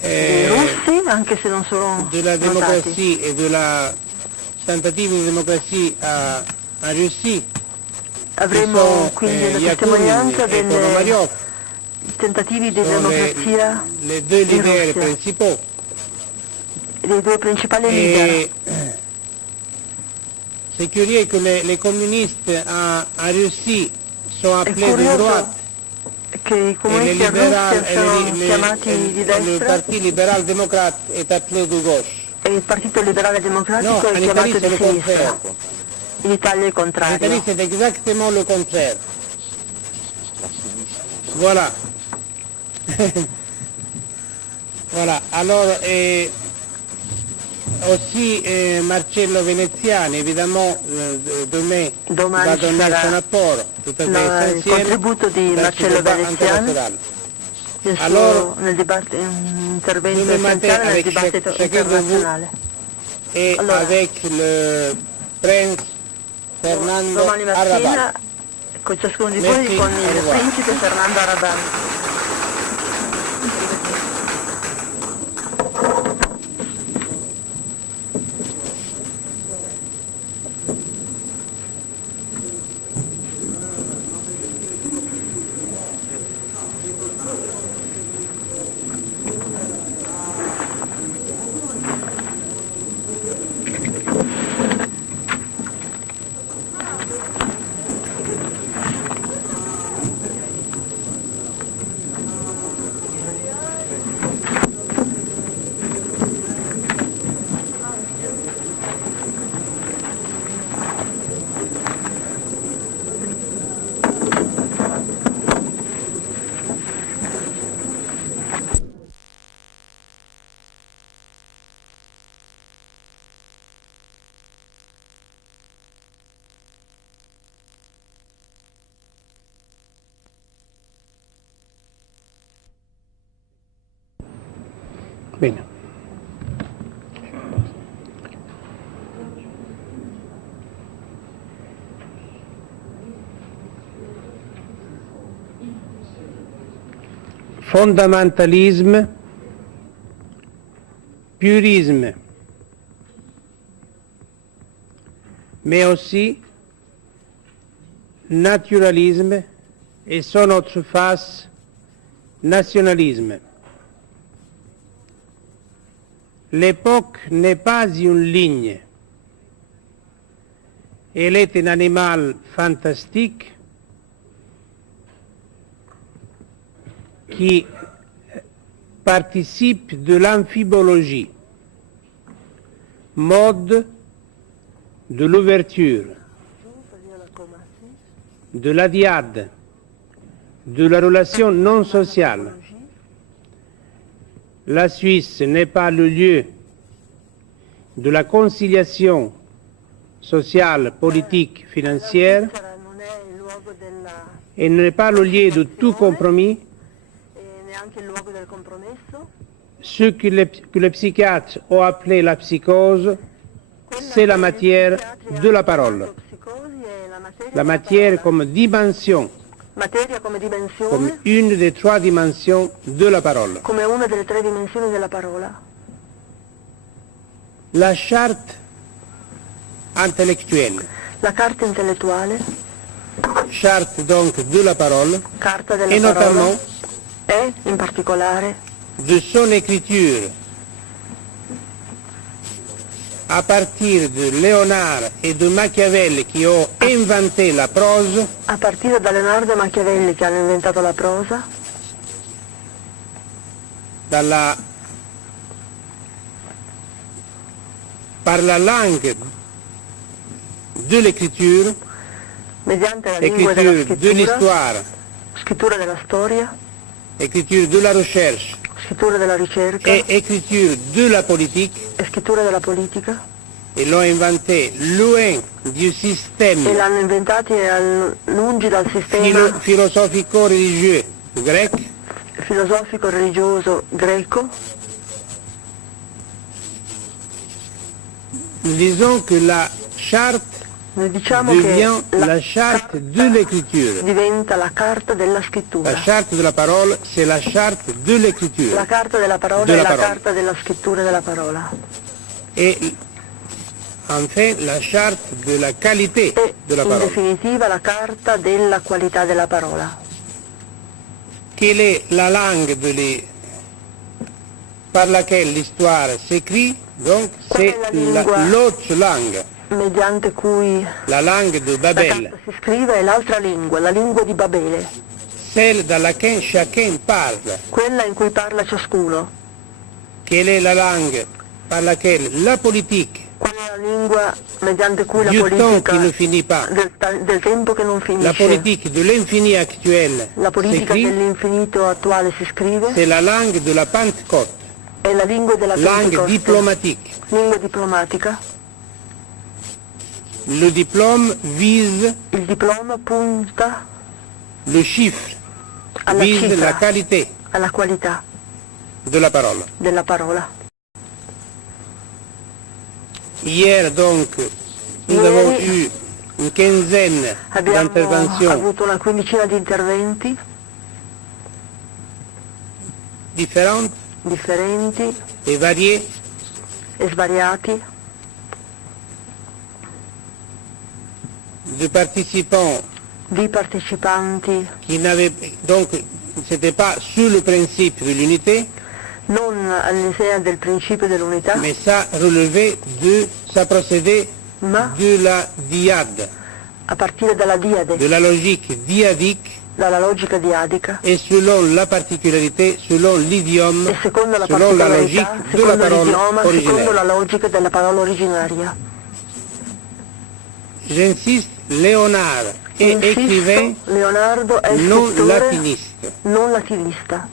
russi, anche se non sono de la démocratie et de la tentative de démocratie en Russie. Avremo quindi la testimonianza dei tentativi di democrazia les 2 leaders principaux. Dei 2 principali leader. C'est curieux que les communistes en Russie sont appelés de droite. Che i comunisti in Russia sono chiamati di destra. Le Parti libéral démocrate est appelé de gauche. E il Partito Liberale Democratico è chiamato di sinistra. In Italia è il contrario. En Italie, c'est exactement le contraire. Voilà. Voilà. Alors, aussi Marcello Veneziani, évidemment, demain va donner son apport tout à fait il contributo di Marcello Veneziani nel dibattito, intervento essenziale nel dibattito internazionale. Et avec le prince Fernando Domani mattina Arrabal. con ciascuno di voi, con il principe Fernando Arrabal. Bene. Fondamentalisme, purisme, mais aussi naturalisme et son autre face, nationalisme. L'époque n'est pas une ligne. Elle est un animal fantastique qui participe de l'amphibologie, mode de l'ouverture, de la diade, de la relation non sociale. La Suisse n'est pas le lieu de la conciliation sociale, politique, financière, et n'est pas le lieu de tout compromis. Ce que les psychiatres ont appelé la psychose, c'est la matière de la parole. La matière comme dimension. Come une des 3 dimensions de la parole. Come una delle 3 dimensioni della parola. La charte intellectuelle. La carta intellettuale. Charte donc de la parole. Carta della et parola. Notamment, e in particolare de son écriture à partir de Léonard et de Machiavel qui ont inventé la prose, a partire da Leonardo e Machiavelli che hanno inventato la prosa, par la langue de l'écriture, mediante la lingua della écriture de l'histoire, scrittura della storia, écriture de la recherche scrittura della ricerca et écriture de la politique, e scrittura della politica, et l'ont inventé loin du système e l'hanno inventati lungi dal sistema philosophico-religieux grec, filosofico religioso greco. nous disons que la charte Noi diciamo devient che la charte de l'écriture. diventa la carta della scrittura. La charte de la parole, c'est la charte de l'écriture. La carta della parola De è la la parola. carta della scrittura della parola. Et enfin, la charte de la qualité E de la in parole. definitiva la carta della qualità della parola. Quelle est la langue par laquelle l'histoire s'écrit? Donc, c'est l'autre langue, Mediante cui la langue de la Babel, carta si scrive è l'altra lingua, la lingua di Babele, celle dans laquelle chacun parle. quella in cui parla ciascuno. Quelle est la langue par laquelle la politique, Qual è la lingua mediante cui la du temps politica qui ne finit pas, del tempo che non la finisce, politique de l'infini actuel la politica s'écrit? dell'infinito attuale si scrive, C'est la langue de la Pentecôte, è la lingua della langue Pentecoste, diplomatique. lingua diplomatica. Le diplôme vise Il diploma punta le chiffre, alla vise cifra, la qualité alla qualità de la parole. della parola. Hier donc, nous Ieri avons eu une quinzaine Abbiamo d'interventions avuto una quindicina di interventi différentes differenti et variées e svariati de participants di partecipanti, qui n'avaient donc c'était pas sur le principe de l'unité, non all'insegna del principio dell'unità, mais ça procédait ma de la diade, a partire dalla diade, de la logique diadique dalla logica diadica, et selon la particularité, selon l'idiome, e secondo la selon la logique particolarità, de la secondo parole l'idioma, secondo originelle. la logica della parola originaria. J'insiste, Léonard est Insisto, écrivain Leonardo è non scrittore latiniste. non latinista.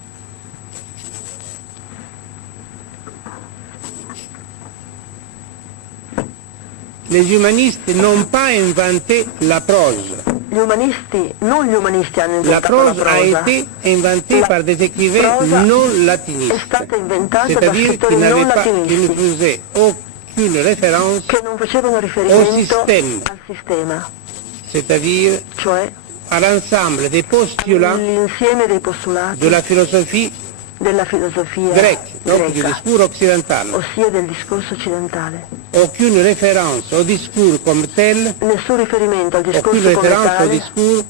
Les humanistes n'ont pas inventé la prose. Non gli umanisti hanno La inventato la prose a prosa. été inventée La par des écrivains prosa non è latinistes, stata inventata da c'est-à-dire scrittori qui non ne latinisti, faisaient aucune référence, che non facevano riferimento sistema. al sistema, c'est-à-dire cioè à l'ensemble des postulats all'insieme dei postulati de la philosophie della filosofia grecque, donc du greca, discours occidental. ossia del discorso occidentale. Aucune référence au discours comme tel, Nessun riferimento al aucune discorso come référence au tale, discours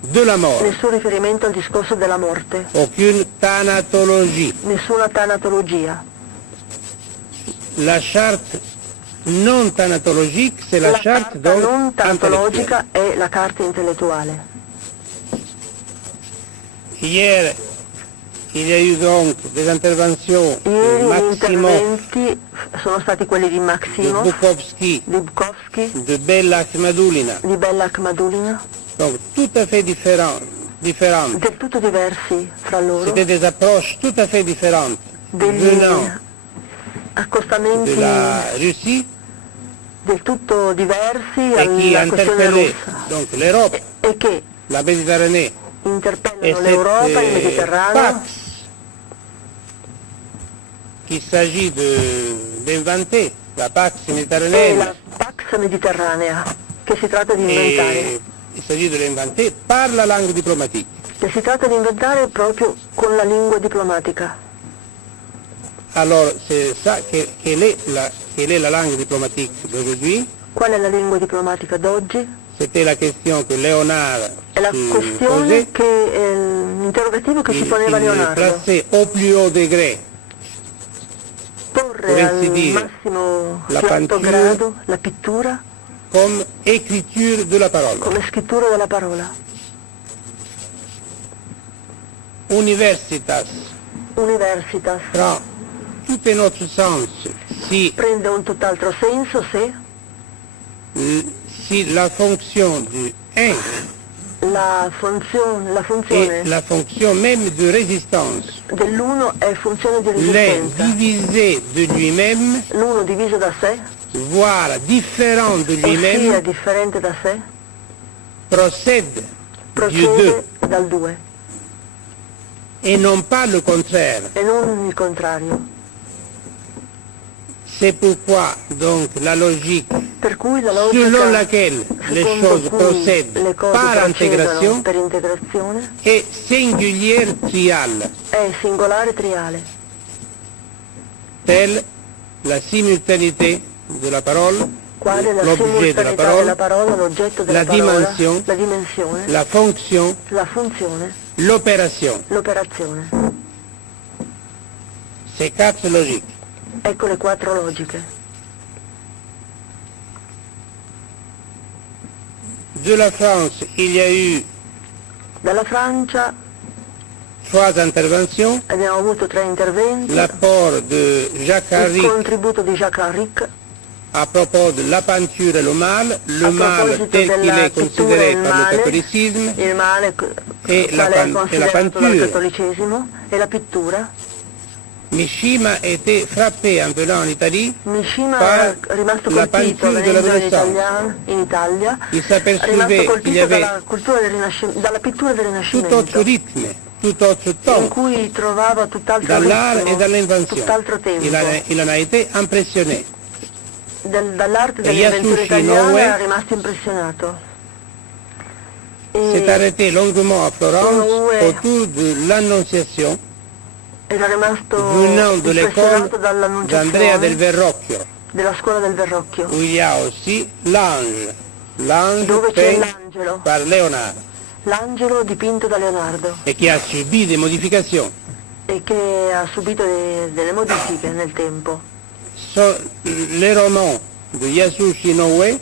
de la mort, nessun riferimento al discorso della morte, aucune thanatologie. nessuna tanatologia. La charte non thanatologique, c'est la charte carta donc non intellectuelle. tanatologica è la carta intellettuale. Hier, il y a eu donc des interventions de Ieri gli Maximov, interventi sono stati quelli di de Maximov, Bukovsky, di Bukowski, de Bella Akhmadulina, di Bella Akhmadulina, donc tout à fait différentes. del tutto diversi fra loro, C'était des approches tout à fait différentes degli venant accostamenti de la Russie del tutto diversi et qui alla questione interpellaient russa donc l'Europe, e che la Méditerranée et interpellano l'Europa, il cette Mediterraneo, Pax qu'il s'agit d'inventer, la Pax e méditerranéenne, la Pax Mediterranea, che si tratta di inventare. et il s'agit de l'inventer par la langue diplomatique. Che si tratta di inventare proprio con la lingua diplomatica. Alors c'est ça, quelle est la langue diplomatique d'aujourd'hui? Qual è la lingua diplomatica d'oggi? C'était la question que Léonard È la questione che l'interrogativo che si poneva Leonardo. placé au plus haut degré Porre portare al massimo più alto grado la pittura come écriture de la parole. Come scrittura della parola. Universitas. Universitas. Prend tout un autre sens si prende un tutt'altro senso si la fonction du 1 la funzione et la fonction même de résistance dell'uno è funzione di resistenza. L'un divisé de lui-même, l'uno diviso da sé, voire différent de lui-même, ossia differente da sé, procède dal 2 et non pas le contraire. E non il contrario. C'est pourquoi donc la logique, per cui la logica selon laquelle les choses procèdent par intégration, per integrazione, est singulière triale, è singolare triale, telle la simultanéité de la parole, quale la l'objet de la parole, della parola, l'oggetto della la parola, dimension, la dimensione, la fonction, la funzione, l'opération. l'operazione. Ces quatre logiques. Ecco le 4 logiche. De la France, il y a eu Dalla Francia 3 interventions. abbiamo avuto 3 interventi. L'apport de Jacques Il Harric contributo di Jacques Harric à propos de la peinture et le mal tel qu'il est considéré par le catholicisme, il male e la considerato dal peinture. cattolicesimo, e la pittura. Mishima a été frappé en venant en Italie Mishima par è rimasto la colpito peinture de la venendo Renaissance. in Italia, Il è rimasto s'apercevait qu'il y colpito avait dalla cultura dalla pittura del tout Rinascimento, autre rythme, tout autre in temps cui trovava tutt'altro dans l'art et ritmo, dans l'invention. tutt'alro tempo. Il en a été impressionné. Dall'arte E dell'invenzione Yasushi italiana Inoue era rimasto impressionato. S'est arrêté longuement à Florence Inoue autour de l'Annonciation era rimasto venant de l'école impressionato d'Andrea del dall'annunciazione Verrocchio, della scuola del Verrocchio, où il y a aussi l'ange dove c'è peint l'angelo, par Léonard, l'angelo dipinto da Leonardo et qui a subi des modifications. e che ha subito delle modifiche nel tempo. Les romans de Yasushi Inoue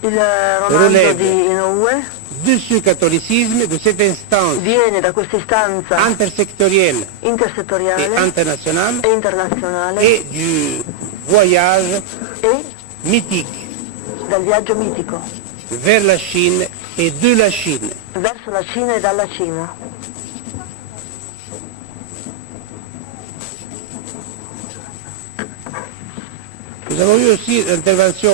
Il romanzo relève di Inoue de ce catholicisme, de cette instance viene da questa istanza intersectorielle et intersettoriale internationale e internazionale et du voyage e mythique dal viaggio mitico vers la Chine et de la Chine. verso la Cina e dalla Cina. Nous avons eu aussi l'intervention